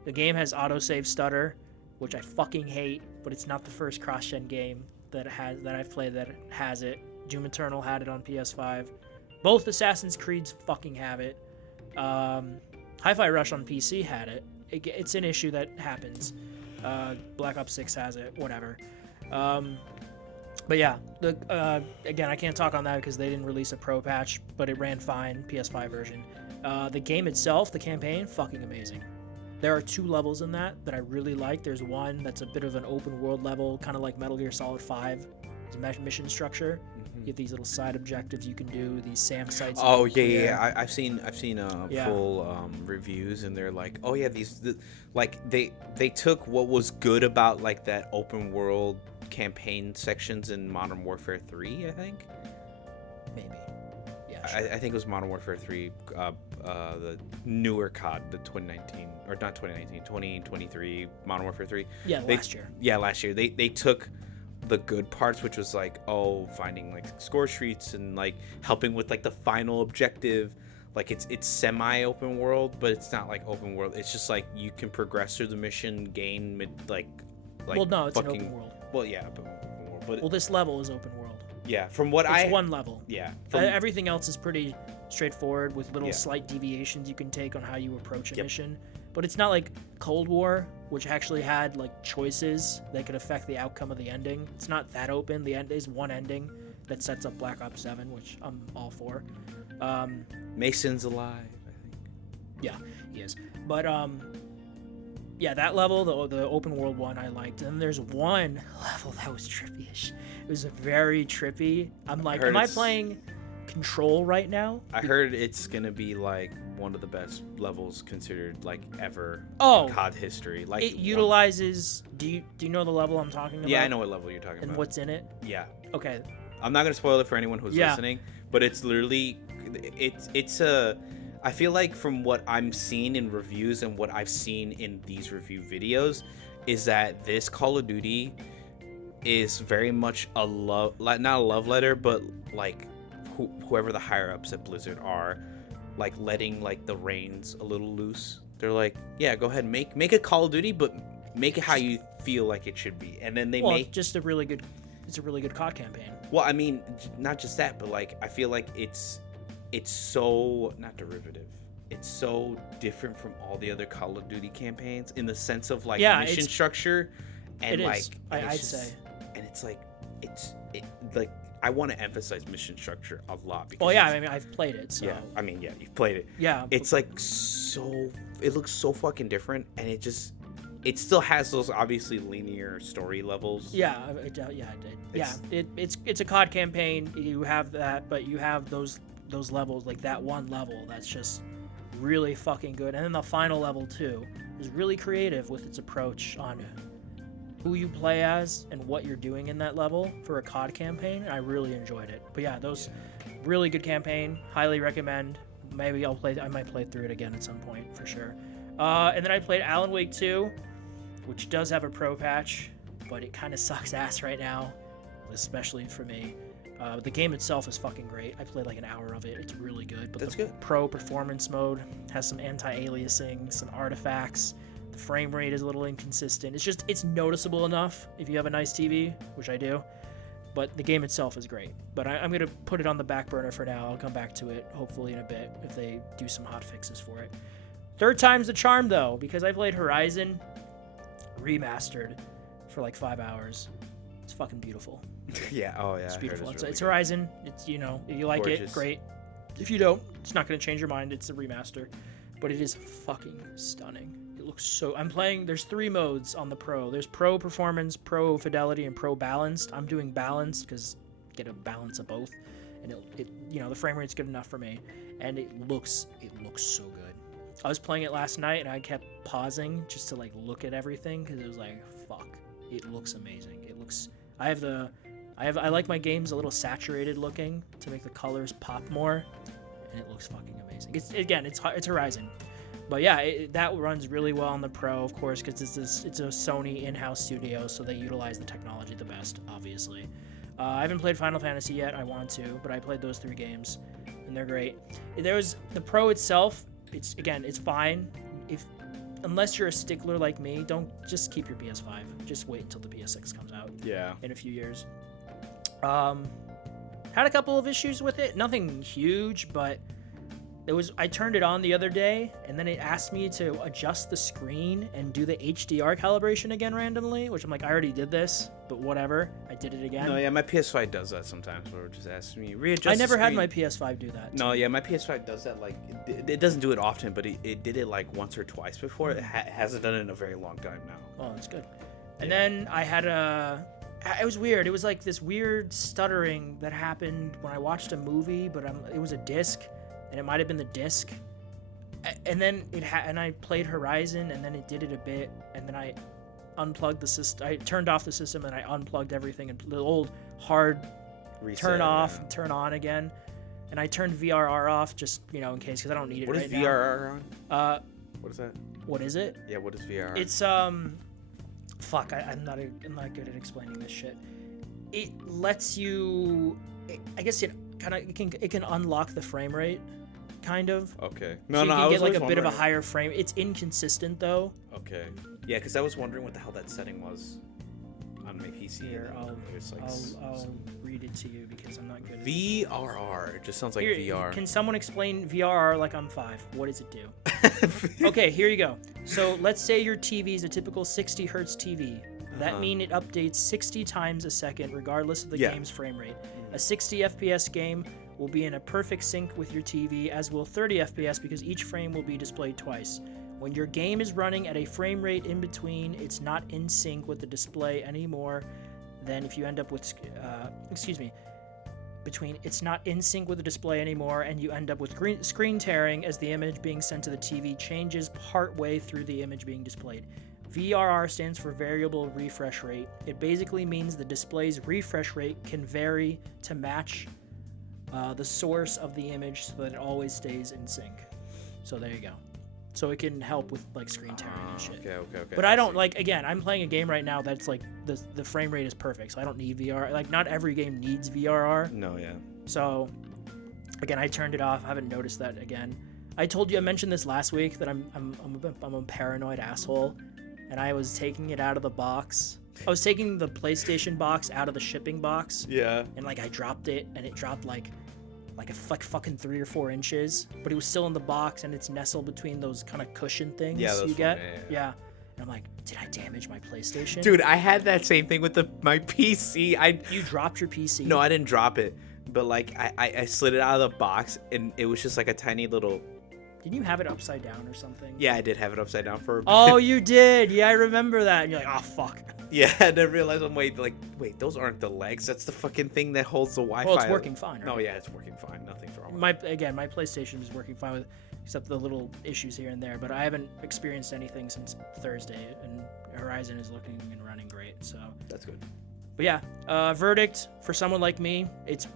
The game has autosave stutter, which I fucking hate, but it's not the first cross-gen game that I've played that has it. Doom Eternal had it on PS5. Both Assassin's Creeds fucking have it. Hi-Fi Rush on PC had it. It's an issue that happens. Black Ops 6 has it, whatever. But yeah, again, I can't talk on that because they didn't release a Pro patch, but it ran fine, PS5 version. The game itself, the campaign, fucking amazing. There are 2 levels in that I really like. There's one that's a bit of an open world level, kind of like Metal Gear Solid 5. It's a mission structure. You have these little side objectives you can do, these SAM sites. Oh yeah. I've seen full reviews, and they're like, oh yeah, they took what was good about like that open world campaign sections in Modern Warfare 3, I think. Maybe. Yeah. Sure. I think it was Modern Warfare 3, the newer COD, the 2019 or not 2019, 2023 Modern Warfare 3. Yeah, last year. Yeah, last year. They took the good parts, which was like, finding like score streaks and like helping with like the final objective. Like it's semi open world, but it's not like open world. It's just like you can progress through the mission, gain well, no, it's an open world. Well, yeah, open world. But this level is open world. Yeah, from what it's one level. Yeah. Everything else is pretty straightforward with little slight deviations you can take on how you approach a mission. But it's not like Cold War, which actually had like choices that could affect the outcome of the ending. It's not that open. The end is one ending that sets up Black Ops 7, which I'm all for. Mason's alive, I think. Yeah, he is. But yeah, that level, the open world one, I liked. And there's one level that was trippy-ish. It was very trippy. I'm like, am I playing Control right now? I heard it's gonna be like one of the best levels considered like ever in COD history. Like it utilizes. Do you know the level I'm talking about? Yeah, I know what level you're talking about. And what's in it? Yeah. Okay. I'm not gonna spoil it for anyone who's listening, but it's literally, it's a. I feel like from what I'm seeing in reviews and what I've seen in these review videos, is that this Call of Duty is very much a love, not a love letter, but like whoever the higher ups at Blizzard are, like letting like the reins a little loose. They're like, yeah, go ahead, make a Call of Duty, but make it how you feel like it should be. And then they make just a really good. It's a really good COD campaign. Well, I mean, not just that, but like I feel like it's so not derivative. It's so different from all the other Call of Duty campaigns in the sense of like mission structure, and I'd say, and it's like like I want to emphasize mission structure a lot because I mean I've played it, so you've played it. Yeah, it's like it looks so fucking different, and it still has those obviously linear story levels. Yeah, it did. It's a COD campaign. You have that, but you have those levels, like that one level that's just really fucking good. And then the final level too is really creative with its approach on who you play as and what you're doing in that level for a COD campaign. I really enjoyed it. But yeah, really good campaign. Highly recommend. Maybe I might play through it again at some point for sure. And then I played Alan Wake 2, which does have a pro patch, but it kind of sucks ass right now, especially for me. The game itself is fucking great. I played like an hour of it. It's really good. But That's the good. Pro performance mode has some anti-aliasing, some artifacts. The frame rate is a little inconsistent. It's noticeable enough if you have a nice TV, which I do. But the game itself is great. But I'm going to put it on the back burner for now. I'll come back to it hopefully in a bit if they do some hot fixes for it. Third time's the charm though, because I played Horizon Remastered for like 5 hours. It's fucking beautiful. Yeah. Oh yeah. It's beautiful. It's really it's Horizon. It's, if you like gorgeous. it, great. If you don't, it's not going to change your mind. It's a remaster, but it is fucking stunning. It looks so. There's 3 modes on the Pro. There's Pro Performance, Pro Fidelity, and Pro Balanced. I'm doing Balanced because get a balance of both, and the frame rate's good enough for me, and it looks so good. I was playing it last night and I kept pausing just to like look at everything because it was like, fuck, it looks amazing. I I like my games a little saturated looking to make the colors pop more, and it looks fucking amazing. It's Horizon, but yeah, that runs really well on the Pro, of course, because it's a Sony in-house studio, so they utilize the technology the best, obviously. I haven't played Final Fantasy yet. I want to, but I played those 3 games, and they're great. The Pro itself. It's fine. Unless you're a stickler like me, don't just keep your PS5. Just wait until the PS6 comes out. Yeah. In a few years. Had a couple of issues with it. Nothing huge, but I turned it on the other day, and then it asked me to adjust the screen and do the HDR calibration again randomly, which I'm like, I already did this, but whatever. I did it again. No, yeah, my PS5 does that sometimes, where it just asks me readjust. I never the had screen. my PS5 do that. No, yeah, my PS5 does that. Like, it doesn't do it often, but it did it like once or twice before. It hasn't done it in a very long time now. Oh, that's good. And then I had it was weird. It was like this weird stuttering that happened when I watched a movie, but it was a disc, and it might have been the disc. And then and I played Horizon, and then it did it a bit, and then I unplugged the system. I turned off the system, and I unplugged everything, and the old hard Reset, turn off, yeah. turn on again. And I turned VRR off just, in case, because I don't need it What right is now. VRR on? What is that? What is it? Yeah, what is VRR? It's fuck, I'm not good at explaining this shit. It lets you, I guess it can unlock the frame rate, kind of. Okay. So you can get like a bit of a higher frame. It's inconsistent though. Okay. Yeah, because I was wondering what the hell that setting was on my PC. Here, I'll read it to you because I'm not good at it. VRR. It just sounds like Here, VR. Can someone explain VRR like I'm 5? What does it do? Okay, here you go. So let's say your TV is a typical 60 hertz TV. That means it updates 60 times a second regardless of the game's frame rate. A 60 FPS game will be in a perfect sync with your TV, as will 30 FPS because each frame will be displayed twice. When your game is running at a frame rate in between, it's not in sync with the display anymore than if you end up with, it's not in sync with the display anymore, and you end up with screen tearing as the image being sent to the TV changes partway through the image being displayed. VRR stands for variable refresh rate. It basically means the display's refresh rate can vary to match the source of the image so that it always stays in sync. So there you go. So it can help with like screen tearing and shit. Okay. But I don't again, I'm playing a game right now that's like the frame rate is perfect, so I don't need VR. Like not every game needs VRR. No, yeah. So again, I turned it off. I haven't noticed that again. I mentioned this last week that I'm a paranoid asshole, and I was taking it out of the box. I was taking the PlayStation box out of the shipping box. Yeah. And like I dropped it, and it dropped like fucking 3 or 4 inches, but it was still in the box, and it's nestled between those kind of cushion things you get. Yeah. And I'm like, did I damage my PlayStation? Dude, I had that same thing with my PC. You dropped your PC? No, I didn't drop it, but like I slid it out of the box, and it was just like a tiny little. Didn't you have it upside down or something? Yeah, I did have it upside down for a bit. Oh, you did. Yeah, I remember that. And you're like, oh fuck. Yeah, and I realized wait, those aren't the legs. That's the fucking thing that holds the Wi-Fi. Well, it's working fine, right? No, yeah, it's working fine. Nothing's wrong with my PlayStation is working fine with except the little issues here and there, but I haven't experienced anything since Thursday, and Horizon is looking and running great, so that's good. But yeah, verdict for someone like me, it's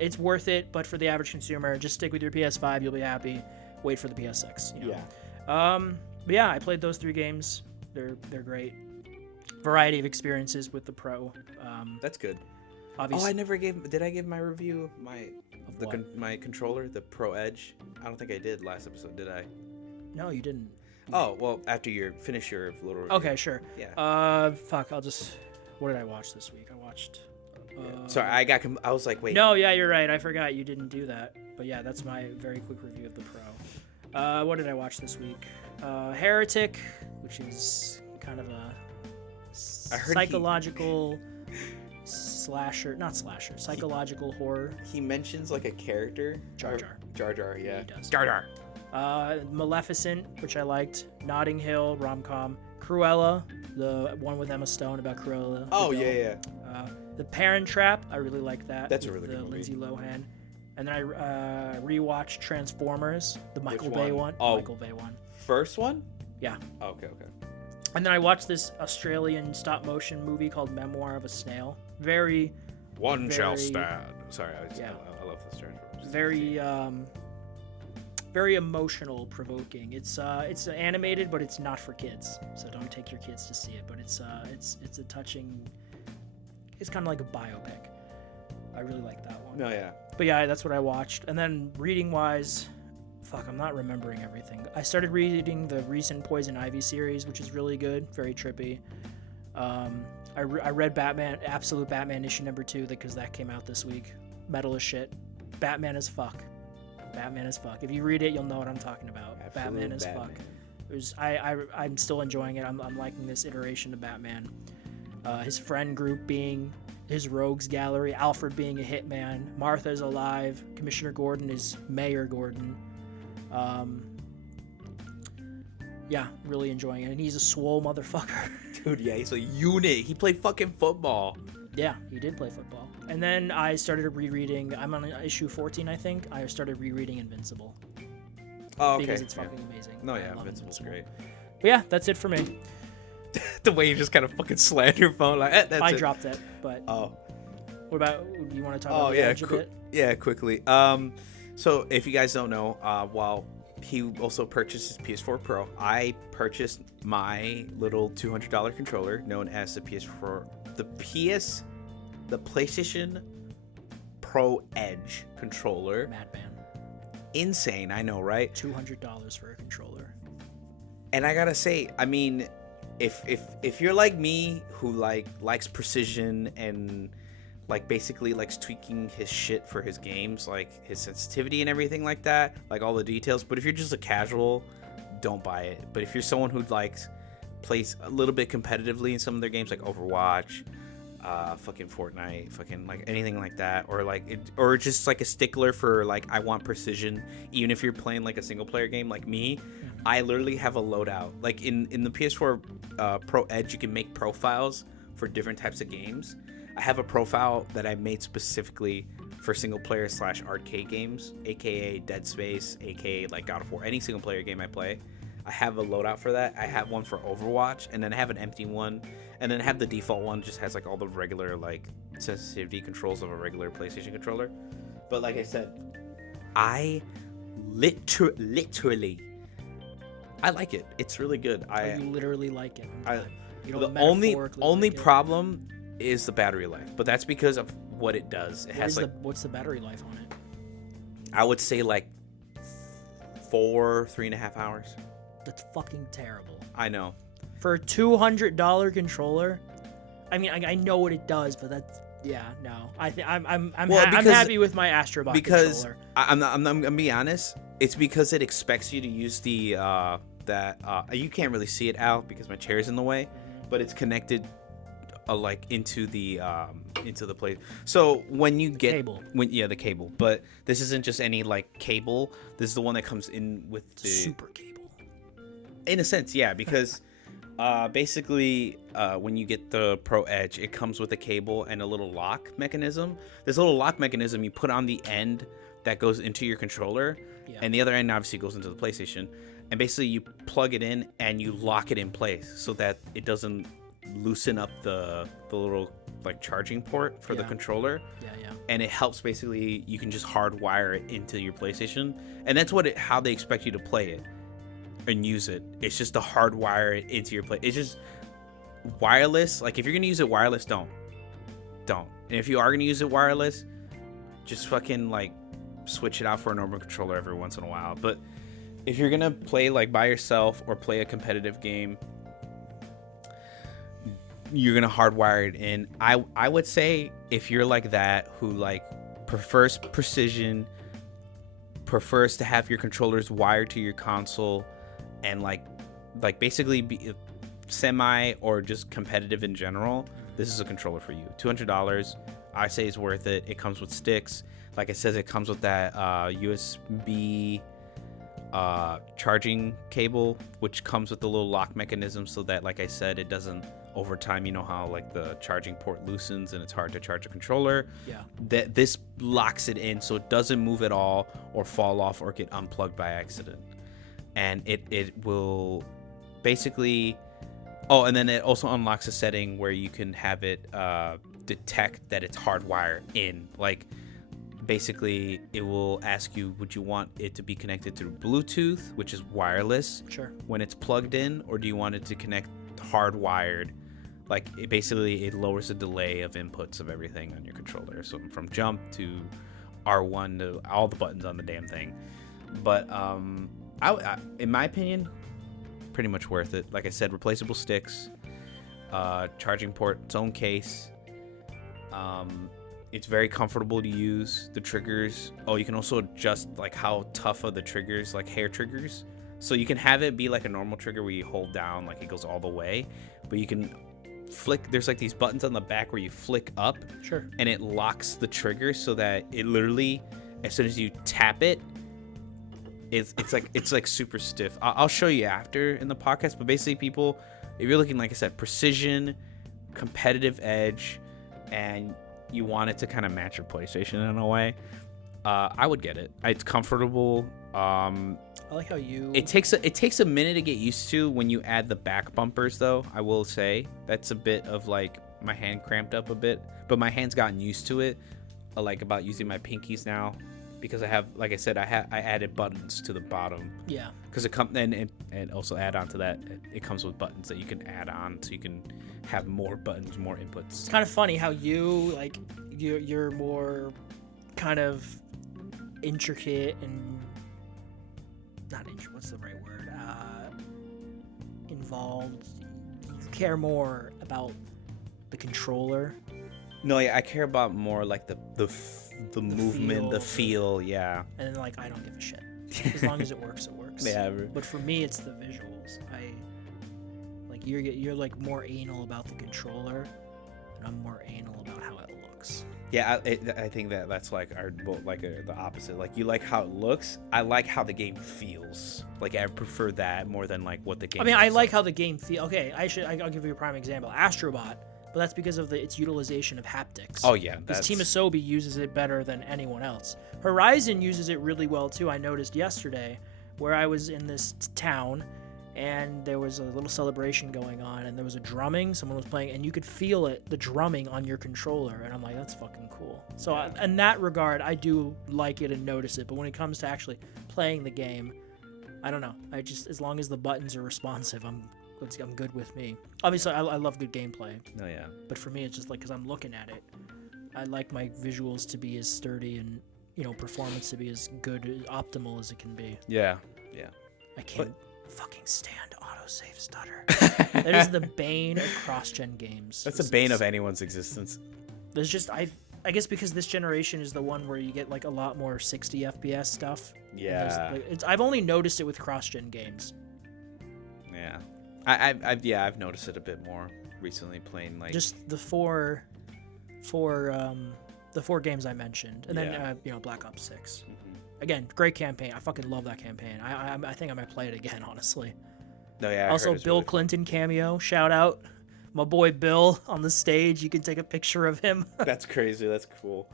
it's worth it, but for the average consumer, just stick with your PS5, you'll be happy. Wait for the PS6. Yeah. But yeah, I played those 3 games. They're great. Variety of experiences with the Pro. That's good. Obviously. Did I give my review of my controller, the Pro Edge? I don't think I did last episode, did I? No, you didn't. Oh, well, after you finish your little review. Okay, sure. Yeah. Fuck, what did I watch this week? I watched Sorry, I was like, wait. No, yeah, you're right. I forgot you didn't do that. But yeah, that's my very quick review of the Pro. What did I watch this week? Heretic, which is kind of a psychological psychological horror. He mentions like a character. Jar Jar, yeah. He does. Jar Jar. Maleficent, which I liked. Notting Hill, rom-com. Cruella, the one with Emma Stone about Cruella. Oh, yeah. The Parent Trap, I really like that. That's a really good movie. Lindsay Lohan. And then I rewatched Transformers, the Michael Bay one. Oh, Michael Bay one. First one? Yeah. Oh, okay. And then I watched this Australian stop-motion movie called Memoir of a Snail. Very, One shall very- stand. Sorry, Yeah. I love this term. very, very emotional, provoking. It's animated, but it's not for kids, so don't take your kids to see it. But it's a touching. It's kind of like a biopic. I really like that one. No, yeah. But yeah, that's what I watched. And then reading wise, fuck, I'm not remembering everything. I started reading the recent Poison Ivy series, which is really good, very trippy. I read Batman, Absolute Batman issue number 2 because that came out this week. Metal as shit. Batman as fuck. Batman as fuck. If you read it, you'll know what I'm talking about. Absolute Batman as fuck. It was, I'm still enjoying it. I'm liking this iteration of Batman. His friend group being his rogues gallery, Alfred being a hitman, Martha's alive, Commissioner Gordon is Mayor Gordon. Yeah, really enjoying it, and he's a swole motherfucker. Dude, yeah, he's a unit. He played fucking football. Yeah, he did play football. And then I started rereading, I'm on issue 14, I think. I started rereading Invincible. Oh, okay. Because it's fucking amazing. No, I yeah, love Invincible's great. But yeah, that's it for me. The way you just kind of fucking slammed your phone like that's I it. dropped it, but Oh. what about, do you want to talk about the yeah, Edge a bit? yeah, quickly. So if you guys don't know, while he also purchased his PS4 Pro, I purchased my little $200 controller known as the PS4, the PlayStation Pro Edge controller. Madman. Insane, I know, right? $200 for a controller. And I gotta say, I mean, if you're like me, who likes precision and like basically likes tweaking his shit for his games, like his sensitivity and everything like that, like all the details. But if you're just a casual, don't buy it. But if you're someone who plays a little bit competitively in some of their games, like Overwatch, fucking Fortnite, fucking like anything like that, or just like a stickler for like I want precision, even if you're playing like a single player game like me. I literally have a loadout. Like in the PS4 Pro Edge, you can make profiles for different types of games. I have a profile that I made specifically for single player / arcade games, aka Dead Space, aka like God of War, any single player game I play. I have a loadout for that. I have one for Overwatch, and then I have an empty one, and then I have the default one, just has like all the regular like sensitivity controls of a regular PlayStation controller. But like I said, I literally I like it. It's really good. You literally like it. You the don't only metaphorically like it. problem is the battery life, but that's because of what it does. It has What's the battery life on it? I would say like 3.5 hours. That's fucking terrible. I know. For a $200 controller, I mean, I know what it does, but that's no. I'm happy with my Astrobot controller. I'm gonna be honest. It's because it expects you to use the you can't really see it out because my chair's in the way, but it's connected like into the plate. So when you get cable. The cable, but this isn't just any like cable. This is the one that comes in with the super cable. In a sense, yeah, because basically when you get the Pro Edge, it comes with a cable and a little lock mechanism. This little lock mechanism you put on the end that goes into your controller, and the other end obviously goes into the PlayStation. And basically you plug it in and you lock it in place so that it doesn't loosen up the little like charging port for the controller. And it helps, basically you can just hardwire it into your PlayStation, and that's how they expect you to play it and use it. It's just to hardwire it into your play. It's just wireless. Like if you're gonna use it wireless, don't. And if you are gonna use it wireless, just fucking like switch it out for a normal controller every once in a while. But if you're gonna play like by yourself or play a competitive game, you're gonna hardwire it in. I would say if you're like that, who like prefers precision, prefers to have your controllers wired to your console, and like basically be semi or just competitive in general, this is a controller for you. $200, I say, is worth it. It comes with sticks. Like it says, it comes with that USB charging cable, which comes with the little lock mechanism, so that, like I said, it doesn't, over time, you know how like the charging port loosens and it's hard to charge a controller. That this locks it in so it doesn't move at all or fall off or get unplugged by accident. And it will basically, and then it also unlocks a setting where you can have it detect that it's hardwired in. Like, basically, it will ask you, would you want it to be connected through Bluetooth, which is wireless, Sure. when it's plugged in, or do you want it to connect hardwired? Like, it lowers the delay of inputs of everything on your controller. So from jump to R1 to all the buttons on the damn thing. But I in my opinion, pretty much worth it. Like I said, replaceable sticks, charging port, its own case. It's very comfortable to use. The triggers. Oh, you can also adjust like how tough are the triggers, like hair triggers. So you can have it be like a normal trigger where you hold down, like it goes all the way, but you can flick. There's like these buttons on the back where you flick up, Sure. and it locks the trigger so that it literally, as soon as you tap it, it's like super stiff. I'll show you after in the podcast, but basically, people, if you're looking, like I said, precision, competitive edge, and you want it to kind of match your PlayStation in a way, I would get it. It's comfortable. I like how you. It takes a minute to get used to when you add the back bumpers, though. I will say that's a bit of like my hand cramped up a bit, but my hand's gotten used to it. I like about using my pinkies now because I have, like I said, I added buttons to the bottom. Yeah. Because it comes and also add on to that, it comes with buttons that you can add on, so you can have more buttons, more inputs. It's kind of funny how you like you're more kind of intricate and not intricate. What's the right word? Involved. You care more about the controller. No, yeah, I care about more like the movement, the feel, yeah. And then like I don't give a shit. As long as it works, it works. Yeah. But for me, it's the visuals. You're like more anal about the controller, and I'm more anal about how it looks. Yeah, I think that's like the opposite. Like, you like how it looks. I like how the game feels. Like, I prefer that more than like what the game. I mean, I looks like how the game feels. Okay, I'll give you a prime example. Astrobot, but that's because of its utilization of haptics. Oh yeah, Because Team Asobi uses it better than anyone else. Horizon uses it really well too. I noticed yesterday where I was in this town and there was a little celebration going on and there was a drumming, someone was playing, and you could feel the drumming on your controller, and I'm like, that's fucking cool. So in that regard, I do like it and notice it, but when it comes to actually playing the game, I don't know. I just, as long as the buttons are responsive, I'm good with me. Obviously, I love good gameplay. Oh yeah. But for me, it's just like, because I'm looking at it, I like my visuals to be as sturdy and, performance to be as good, optimal as it can be. Yeah. Yeah. I can't fucking stand autosave stutter. That is the bane of cross-gen games. That's the bane of anyone's existence. There's just, I guess because this generation is the one where you get like a lot more 60 FPS stuff. Yeah. I've only noticed it with cross-gen games. Yeah. I've noticed it a bit more recently playing like Just the four games I mentioned, and then Black Ops 6. Mhm. Again, great campaign. I fucking love that campaign. I think I might play it again, honestly. No, yeah. Also, Bill Clinton cameo. Shout out, my boy Bill on the stage. You can take a picture of him. That's crazy. That's cool.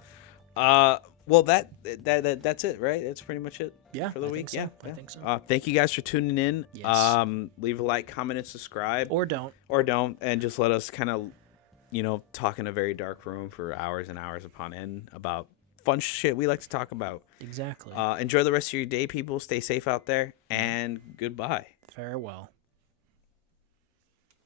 Well, that's it, right? That's pretty much it. Yeah, for the I week. think so. Yeah. I think so. Thank you guys for tuning in. Yes. Leave a like, comment, and subscribe, Or don't. and just let us kind of, talk in a very dark room for hours and hours upon end about fun shit we like to talk about. Exactly. Enjoy the rest of your day, people. Stay safe out there, and goodbye. Farewell.